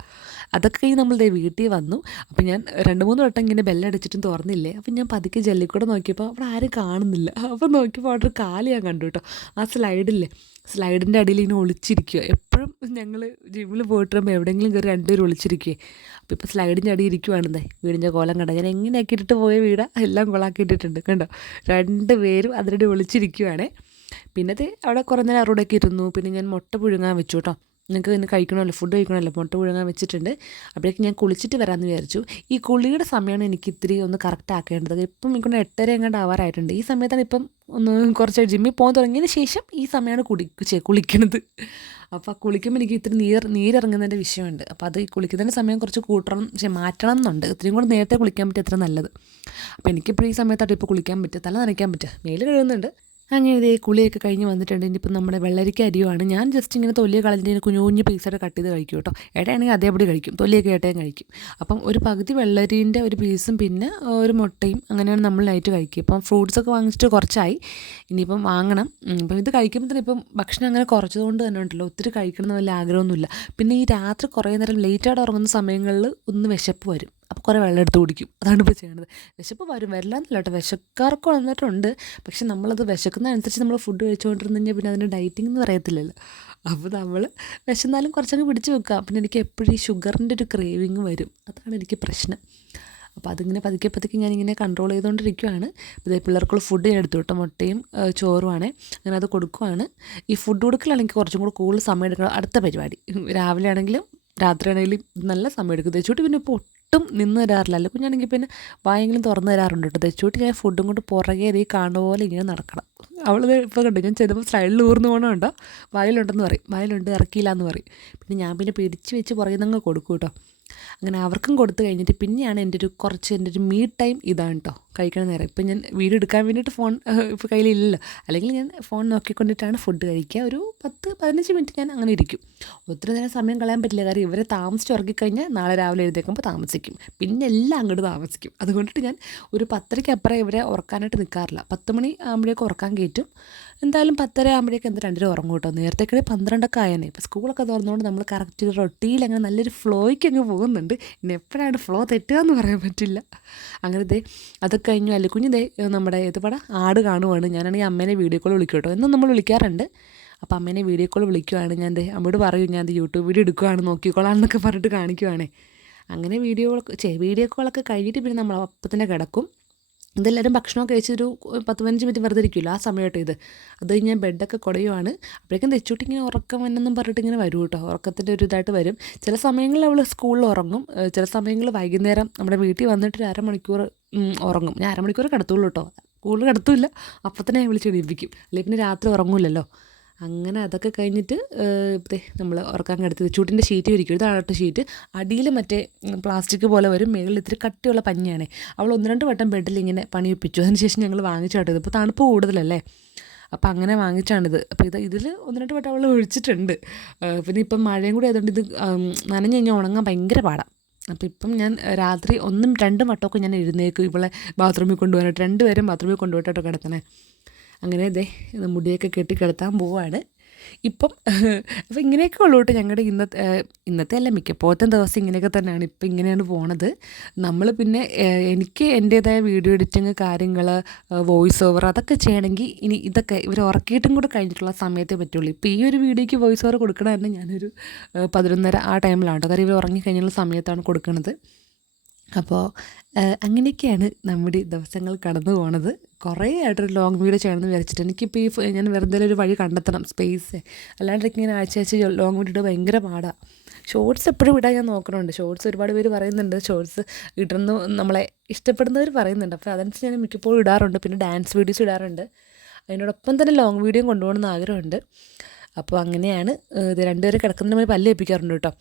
അതൊക്കെ കഴിഞ്ഞ് നമ്മൾ ദേ വീട്ടിൽ വന്നു. അപ്പോൾ ഞാൻ രണ്ട് മൂന്ന് വട്ടം ഇങ്ങനെ ബെല്ലടിച്ചിട്ടും തുറന്നില്ലേ. അപ്പം ഞാൻ പതുക്കെ ജല്ലിക്കൂടെ നോക്കിയപ്പോൾ അവിടെ ആരും കാണുന്നില്ല. അപ്പോൾ നോക്കിയപ്പോൾ അവിടെ ഒരു കാൽ ഞാൻ കണ്ടു കേട്ടോ ആ സ്ലൈഡില്ലേ? സ്ലൈഡിന്റെ അടിയിൽ ഇങ്ങനെ ഒളിച്ചിരിക്കുക എപ്പോഴും ഞങ്ങൾ ജിമ്മിൽ പോയിട്ട് വരുമ്പോൾ എവിടെയെങ്കിലും കയറി രണ്ടുപേരും ഒളിച്ചിരിക്കുകയെ അപ്പോൾ ഇപ്പോൾ സ്ലൈഡിന്റെ അടി ഇരിക്കുവാണെന്നേ വീടിന്റെ കോലം കണ്ട? ഞാൻ എങ്ങനെയൊക്കെ ഇട്ടിട്ട് പോയ വീടാ? എല്ലാം കൊളാക്കി ഇട്ടിട്ടുണ്ട് കണ്ടോ? രണ്ട് പേരും അതിനിടെ ഒളിച്ചിരിക്കുവാണേ. പിന്നത് അവിടെ കുറേ നേരം അറുടൊക്കെ ഇരുന്നു. പിന്നെ ഞാൻ മുട്ട പുഴുങ്ങാൻ വെച്ചു കേട്ടോ നിങ്ങൾക്ക് ഇന്ന് കഴിക്കണമല്ലോ ഫുഡ് കഴിക്കണമല്ലോ മുട്ട പുഴുങ്ങാൻ വെച്ചിട്ടുണ്ട്. അപ്പോഴേക്കും ഞാൻ കുളിച്ചിട്ട് വരാമെന്ന് വിചാരിച്ചു. ഈ കുളിയുടെ സമയമാണ് എനിക്ക് ഇത്തിരി ഒന്ന് കറക്റ്റ് ആക്കേണ്ടത്. ഇപ്പം എനിക്കൊണ്ട് എട്ടര എങ്ങാണ്ട് ആവാറായിട്ടുണ്ട്. ഈ സമയത്താണ് ഇപ്പം ഒന്ന് കുറച്ച് ജിമ്മിൽ പോകാൻ തുടങ്ങിയതിന് ശേഷം ഈ സമയമാണ് കുടി കുളിക്കണത്. അപ്പോൾ കുളിക്കുമ്പോൾ എനിക്ക് ഇത്തിരി നീർ നീരിറങ്ങുന്നതിന്റെ വിഷയമുണ്ട്. അപ്പോൾ അത് കുളിക്കുന്നതിന്റെ സമയം കുറച്ച് കൂട്ടണം പക്ഷേ മാറ്റണം എന്നുണ്ട് ഇത്രയും കൂടെ നേരത്തെ കുളിക്കാൻ പറ്റിയ അത്ര നല്ലത്. അപ്പോൾ എനിക്കിപ്പോൾ ഈ സമയത്തായിട്ട് ഇപ്പോൾ കുളിക്കാൻ പറ്റുക തല നനയ്ക്കാൻ പറ്റുക മേൽ കഴുകുന്നുണ്ട്. അങ്ങനെ ഇതേ കുളിയൊക്കെ കഴിഞ്ഞ് വന്നിട്ടുണ്ട്. ഇനിയിപ്പം നമ്മുടെ വെള്ളരിക്ക അരിയുമാണ് ഞാൻ ജസ്റ്റ് ഇങ്ങനെ തൊലിയെ കളഞ്ഞിട്ട് കുഞ്ഞു കുഞ്ഞു പീസായിട്ട് കട്ട് ചെയ്ത് കഴിക്കും കേട്ടോ. ഇടയാണെങ്കിൽ അതേപടി കഴിക്കും. തൊലിയൊക്കെ ഏട്ടയും കഴിക്കും. അപ്പം ഒരു പകുതി വെള്ളരീന്റെ ഒരു പീസും പിന്നെ ഒരു മുട്ടയും അങ്ങനെയാണ് നമ്മൾ നൈറ്റ് കഴിക്കുക. ഇപ്പം ഫ്രൂട്ട്സൊക്കെ വാങ്ങിച്ചിട്ട് കുറച്ചായി. ഇനിയിപ്പം വാങ്ങണം. ഇപ്പം ഇത് കഴിക്കുമ്പോൾ തന്നെ ഇപ്പം ഭക്ഷണം അങ്ങനെ കുറച്ചതുകൊണ്ട് തന്നെ ഉണ്ടല്ലോ. ഒത്തിരി കഴിക്കണം എന്ന് വലിയ ആഗ്രഹമൊന്നുമില്ല. പിന്നെ ഈ രാത്രി കുറേ നേരം ലേറ്റായിട്ട് ഉറങ്ങുന്ന സമയങ്ങളിൽ ഒന്ന് വിശപ്പ് വരും. അപ്പോൾ കുറേ വെള്ളം എടുത്ത് കുടിക്കും. അതാണ് ഇപ്പോൾ ചെയ്യണത്. വിശപ്പ് വരും വരില്ലാന്നല്ല കേട്ടോ വിശക്കാർക്ക് വന്നിട്ടുണ്ട്. പക്ഷെ നമ്മളത് വിശക്കുന്നതനുസരിച്ച് നമ്മൾ ഫുഡ് കഴിച്ചുകൊണ്ടിരുന്നു പിന്നെ അതിന് ഡയറ്റിംഗ് എന്ന് പറയത്തില്ലല്ലോ. അപ്പോൾ നമ്മൾ വിശന്നാലും കുറച്ചങ്ങ് പിടിച്ച് വെക്കുക. പിന്നെ എനിക്ക് എപ്പോഴും ഈ ഷുഗറിന്റെ ഒരു ക്രേവിങ് വരും. അതാണ് എനിക്ക് പ്രശ്നം. അപ്പോൾ അതിങ്ങനെ പതുക്കെ പതുക്കെ ഞാനിങ്ങനെ കൺട്രോൾ ചെയ്തുകൊണ്ടിരിക്കുകയാണ് ഇതേ പിള്ളേർക്കുള്ള ഫുഡ് ഞാൻ എടുത്തു കേട്ടോ. മുട്ടയും ചോറുമാണ്. അങ്ങനെ അത് കൊടുക്കുവാണ്. ഈ ഫുഡ് കൊടുക്കലാണെങ്കിൽ കുറച്ചും കൂടി കൂടുതൽ സമയം എടുക്കണം. അടുത്ത പരിപാടി. രാവിലെ ആണെങ്കിലും രാത്രി ആണെങ്കിലും നല്ല സമയം എടുക്കും തെച്ചൂട്ടി പിന്നെ ഇപ്പോൾ ഒട്ടും നിന്ന് തരാറില്ല. അല്ല ഞാനെങ്കിൽ പിന്നെ വായെങ്കിലും തുറന്നു തരാറുണ്ട് കേട്ടോ തെച്ചൂട്ടി ഞാൻ ഫുഡും കൊണ്ട് പുറകെ ഈ കാണുന്ന പോലെ ഇങ്ങനെ നടക്കണം. അവൾ ഇപ്പോൾ കണ്ടു. ഞാൻ ചെന്നപ്പോൾ സൈഡിൽ ഊർന്നു പോകണമുണ്ടോ വായിലുണ്ടെന്ന് പറയും. വായിലുണ്ട് ഇറക്കിയില്ല എന്ന് പറയും. പിന്നെ ഞാൻ പിന്നെ പിടിച്ച് വെച്ച് പുറകെ നിന്ന് കൊടുക്കും കേട്ടോ അങ്ങനെ അവർക്കും കൊടുത്തു കഴിഞ്ഞിട്ട് പിന്നെയാണ് എന്റെ ഒരു കുറച്ച് എന്റെ ഒരു മീ ടൈം ഇതാണ് കേട്ടോ കഴിക്കണ നേരം ഇപ്പം ഞാൻ വീഡിയോ എടുക്കാൻ വേണ്ടിയിട്ട് ഫോൺ ഇപ്പോൾ കയ്യിലില്ലല്ലോ. അല്ലെങ്കിൽ ഞാൻ ഫോൺ നോക്കിക്കൊണ്ടിട്ടാണ് ഫുഡ് കഴിക്കുക. ഒരു പത്ത് പതിനഞ്ച് മിനിറ്റ് ഞാൻ അങ്ങനെ ഇരിക്കും. ഒത്തിരി നേരം സമയം കളയാൻ പറ്റില്ല. കാര്യം ഇവരെ താമസിച്ച് ഉറങ്ങിക്കഴിഞ്ഞാൽ നാളെ രാവിലെ എഴുതേക്കുമ്പോൾ താമസിക്കും. പിന്നെ എല്ലാം അങ്ങോട്ട് താമസിക്കും. അതുകൊണ്ടിട്ട് ഞാൻ ഒരു പത്തരയ്ക്ക് അപ്പുറം ഇവരെ ഉറക്കാനായിട്ട് നിൽക്കാറില്ല പത്ത് മണി ആകുമ്പോഴേക്കും ഉറക്കാൻ കയറ്റും. എന്തായാലും പത്തര ആകുമ്പോഴേക്കും എന്താ രണ്ടര ഉറങ്ങും കേട്ടോ. നേരത്തേക്കിടെ പന്ത്രണ്ടൊക്കെ ആയനെ ഇപ്പോൾ സ്കൂളൊക്കെ തുറന്നുകൊണ്ട് നമ്മൾ കറക്റ്റ് റൊട്ടിയിൽ അങ്ങനെ നല്ലൊരു ഫ്ലോയ്ക്ക് അങ്ങ് പോകുന്നുണ്ട്. ഇനി എപ്പോഴാണ് ഫ്ലോ തെറ്റുക എന്ന് പറയാൻ പറ്റില്ല. അങ്ങനെ ദേ അതൊക്കെ കഴിഞ്ഞു. അല്ലെ കുഞ്ഞിതേ നമ്മുടെ ഏത് പട? ആട് കാണുവാണ്. ഞാനാണെങ്കിൽ അമ്മേനെ വീഡിയോ കോൾ വിളിക്കും കേട്ടോ. എന്നും നമ്മൾ വിളിക്കാറുണ്ട്. അപ്പോൾ അമ്മേനെ വീഡിയോ കോൾ വിളിക്കുവാണ്. ഞാൻ അമ്മയോട് പറയും ഞാൻ യൂട്യൂബ് വീഡിയോ എടുക്കുവാണ്. നോക്കിക്കോളാന്നൊക്കെ പറഞ്ഞിട്ട് കാണിക്കുവാണേ. അങ്ങനെ വീഡിയോ കോൾ വീഡിയോ കോളൊക്കെ കഴിഞ്ഞിട്ട് പിന്നെ നമ്മൾ അപ്പം തന്നെ കിടക്കും. ഇതെല്ലാവരും ഭക്ഷണമൊക്കെ കഴിച്ചൊരു പത്ത് പതിനഞ്ച് മിനിറ്റ് വെറുതെ ഇരിക്കുമല്ലോ ആ സമയമായിട്ട് ഇത്. അത് കഴിഞ്ഞ് ഞാൻ ബെഡൊക്കെ കുടയുവാണ്. അപ്പോഴേക്കും തെച്ചൂട്ടി ഇങ്ങനെ ഉറക്കം വന്നെന്നും പറഞ്ഞിട്ട് ഇങ്ങനെ വരും കേട്ടോ. ഉറക്കത്തിന്റെ ഒരു ഇതായിട്ട് വരും. ചില സമയങ്ങളിൽ അവൾ സ്കൂളിൽ ഉറങ്ങും. ചില സമയങ്ങളിൽ വൈകുന്നേരം നമ്മുടെ വീട്ടിൽ വന്നിട്ട് ഒരു അരമണിക്കൂർ ഉറങ്ങും. ഞാൻ അരമണിക്കൂർ കിടത്തുള്ളൂ കേട്ടോ. കൂടുതൽ കിടത്തില്ല അപ്പം തന്നെ ഞാൻ വിളിച്ച് എണീപ്പിക്കും. അല്ലെങ്കിൽ പിന്നെ രാത്രി ഉറങ്ങൂലല്ലോ അങ്ങനെ അതൊക്കെ കഴിഞ്ഞിട്ട് നമ്മൾ ഉറക്കാൻ കിടത്തി ചൂട്ടിന്റെ ഷീറ്റ് വിരിക്കും. ഇതാണ് ഷീറ്റ്. അടിയിൽ മറ്റേ പ്ലാസ്റ്റിക് പോലെ വരും. മേളിൽ ഇത്തിരി കട്ടിയുള്ള പഞ്ഞിയാണ്. അവൾ ഒന്ന് രണ്ട് വട്ടം ബെഡിൽ ഇങ്ങനെ പണിയിപ്പിച്ചു. അതിനുശേഷം ഞങ്ങൾ വാങ്ങിച്ചാട്ടത് ഇപ്പോൾ തണുപ്പ് കൂടുതലല്ലേ? അപ്പോൾ അങ്ങനെ വാങ്ങിച്ചാണിത് അപ്പോൾ ഇത് ഇതിൽ ഒന്ന് രണ്ട് വട്ടം അവൾ ഒഴിച്ചിട്ടുണ്ട്. പിന്നെ ഇപ്പം മഴയും കൂടി ആയതുകൊണ്ട് ഇത് നനഞ്ഞു കഴിഞ്ഞാൽ ഉണങ്ങാൻ ഭയങ്കര പാടാണ് അപ്പോൾ ഇപ്പം ഞാൻ രാത്രി ഒന്നും രണ്ടും വട്ടമൊക്കെ ഞാൻ എഴുന്നേക്കും ഇവളെ ബാത്റൂമിൽ കൊണ്ടുപോകാനായിട്ട്. രണ്ടുപേരും ബാത്റൂമിൽ കൊണ്ടുപോയിട്ടോ കിടത്തണേ അങ്ങനെ ഇതേ മുടിയൊക്കെ കെട്ടി കിടത്താൻ പോവാണ്. ഇപ്പം അപ്പോൾ ഇങ്ങനെയൊക്കെ ഉള്ളൂ കേട്ടോ ഞങ്ങളുടെ ഇന്നത്തെ ഇന്നത്തെ അല്ല മിക്കപ്പോഴത്തെ ദിവസം ഇങ്ങനെയൊക്കെ തന്നെയാണ്. ഇപ്പം ഇങ്ങനെയാണ് പോണത്. നമ്മൾ പിന്നെ എനിക്ക് എന്റേതായ വീഡിയോ എഡിറ്റിങ് കാര്യങ്ങൾ വോയിസ് ഓവർ അതൊക്കെ ചെയ്യണമെങ്കിൽ ഇനി ഇതൊക്കെ ഇവർ ഉറക്കിയിട്ടും കൂടെ കഴിഞ്ഞിട്ടുള്ള സമയത്തേ പറ്റുള്ളൂ. ഇപ്പോൾ ഈ ഒരു വീഡിയോയ്ക്ക് വോയിസ് ഓവർ കൊടുക്കണ തന്നെ ഞാനൊരു പതിനൊന്നര ആ ടൈമിലാണ്. കേട്ടോ കാര്യം ഇവർ ഉറങ്ങി കഴിഞ്ഞുള്ള സമയത്താണ് കൊടുക്കുന്നത് അപ്പോൾ അങ്ങനെയൊക്കെയാണ് നമ്മുടെ ദിവസങ്ങൾ കടന്നു പോണത്. കുറേ ആയിട്ടൊരു ലോങ് വീഡിയോ ചെയ്യണമെന്ന് വിചാരിച്ചിട്ട് എനിക്കിപ്പോൾ ഈ ഞാൻ വെറുതെ ഒരു വഴി കണ്ടെത്തണം സ്പേസ് അല്ലാണ്ട് ഇങ്ങനെ ആഴ്ച ആഴ്ച ലോങ് വീഡിയോ ഭയങ്കര പാടാണ് ഷോർട്സ് എപ്പോഴും ഇടാൻ ഞാൻ നോക്കണുണ്ട്. ഷോർട്സ് ഒരുപാട് പേര് പറയുന്നുണ്ട് ഷോർട്സ് ഇടുന്നു നമ്മളെ ഇഷ്ടപ്പെടുന്നവർ പറയുന്നുണ്ട്. അപ്പോൾ അതനുസരിച്ച് ഞാൻ മിക്കപ്പോഴും ഇടാറുണ്ട്. പിന്നെ ഡാൻസ് വീഡിയോസ് ഇടാറുണ്ട്. അതിനോടൊപ്പം തന്നെ ലോങ് വീഡിയോയും കൊണ്ടുപോകണമെന്ന് ആഗ്രഹമുണ്ട്. അപ്പോൾ അങ്ങനെയാണ് ഇത് രണ്ടുപേരും കിടക്കുന്ന മുമ്പ് പല്ല് ഏൽപ്പിക്കാറുണ്ട് കേട്ടോ.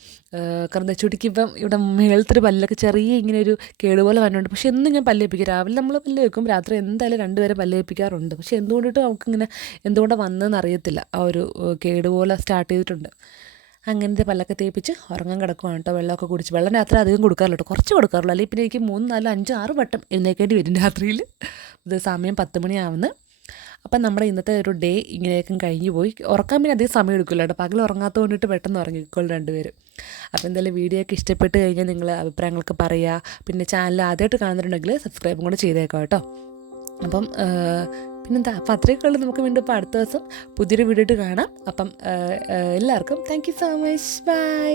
കാരണം തെച്ചുടിക്ക് ഇപ്പം ഇവിടെ മേളത്തൊരു പല്ലൊക്കെ ചെറിയ ഇങ്ങനെ ഒരു കേടുപോലെ വന്നിട്ടുണ്ട് പക്ഷേ എന്നും ഞാൻ പല്ല് ഏൽപ്പിക്കും രാവിലെ നമ്മൾ പല്ല് വെക്കും രാത്രി എന്തായാലും രണ്ടുപേരും പല്ല് ഏൽപ്പിക്കാറുണ്ട് പക്ഷേ എന്തുകൊണ്ടിട്ട് നമുക്കിങ്ങനെ എന്തുകൊണ്ടാണ് വന്നതെന്ന് അറിയത്തില്ല. ആ ഒരു കേട് കേടുപോലെ സ്റ്റാർട്ട് ചെയ്തിട്ടുണ്ട്. അങ്ങനത്തെ പല്ലൊക്കെ തേപ്പിച്ച് ഉറങ്ങാൻ കിടക്കുവാണ് കേട്ടോ. വെള്ളമൊക്കെ കുടിച്ച്. വെള്ളം രാത്രി അധികം കൊടുക്കാറില്ല കേട്ടോ. കുറച്ച് കൊടുക്കാറുള്ളൂ. അല്ലെങ്കിൽ പിന്നെ എനിക്ക് മൂന്ന് നാല് അഞ്ച് ആറ് വട്ടം എഴുന്നേക്കേണ്ടി വരും രാത്രിയിൽ ഇത് സമയം പത്ത് മണിയാവുന്നു. അപ്പം നമ്മുടെ ഇന്നത്തെ ഒരു ഡേ ഇങ്ങനെയൊക്കെ കഴിഞ്ഞു പോയി. ഉറക്കാൻ പിന്നെ അധികം സമയം എടുക്കില്ല കേട്ടോ. പകൽ ഉറങ്ങാത്തത് കൊണ്ടിട്ട് പെട്ടെന്ന് ഉറങ്ങിക്കോളും രണ്ടുപേരും. അപ്പോൾ എന്തായാലും വീഡിയോ ഒക്കെ ഇഷ്ടപ്പെട്ട് കഴിഞ്ഞാൽ നിങ്ങൾ അഭിപ്രായങ്ങളൊക്കെ പറയുക. പിന്നെ ചാനൽ ആദ്യമായിട്ട് കാണുന്നുണ്ടെങ്കിൽ സബ്സ്ക്രൈബും കൂടെ ചെയ്തേക്കാം കേട്ടോ. അപ്പം പിന്നെന്താ? അപ്പം അത്രയൊക്കെ നമുക്ക് വീണ്ടും ഇപ്പോൾ അടുത്ത ദിവസം പുതിയൊരു വീഡിയോ കാണാം. അപ്പം എല്ലാവർക്കും thank you so much bye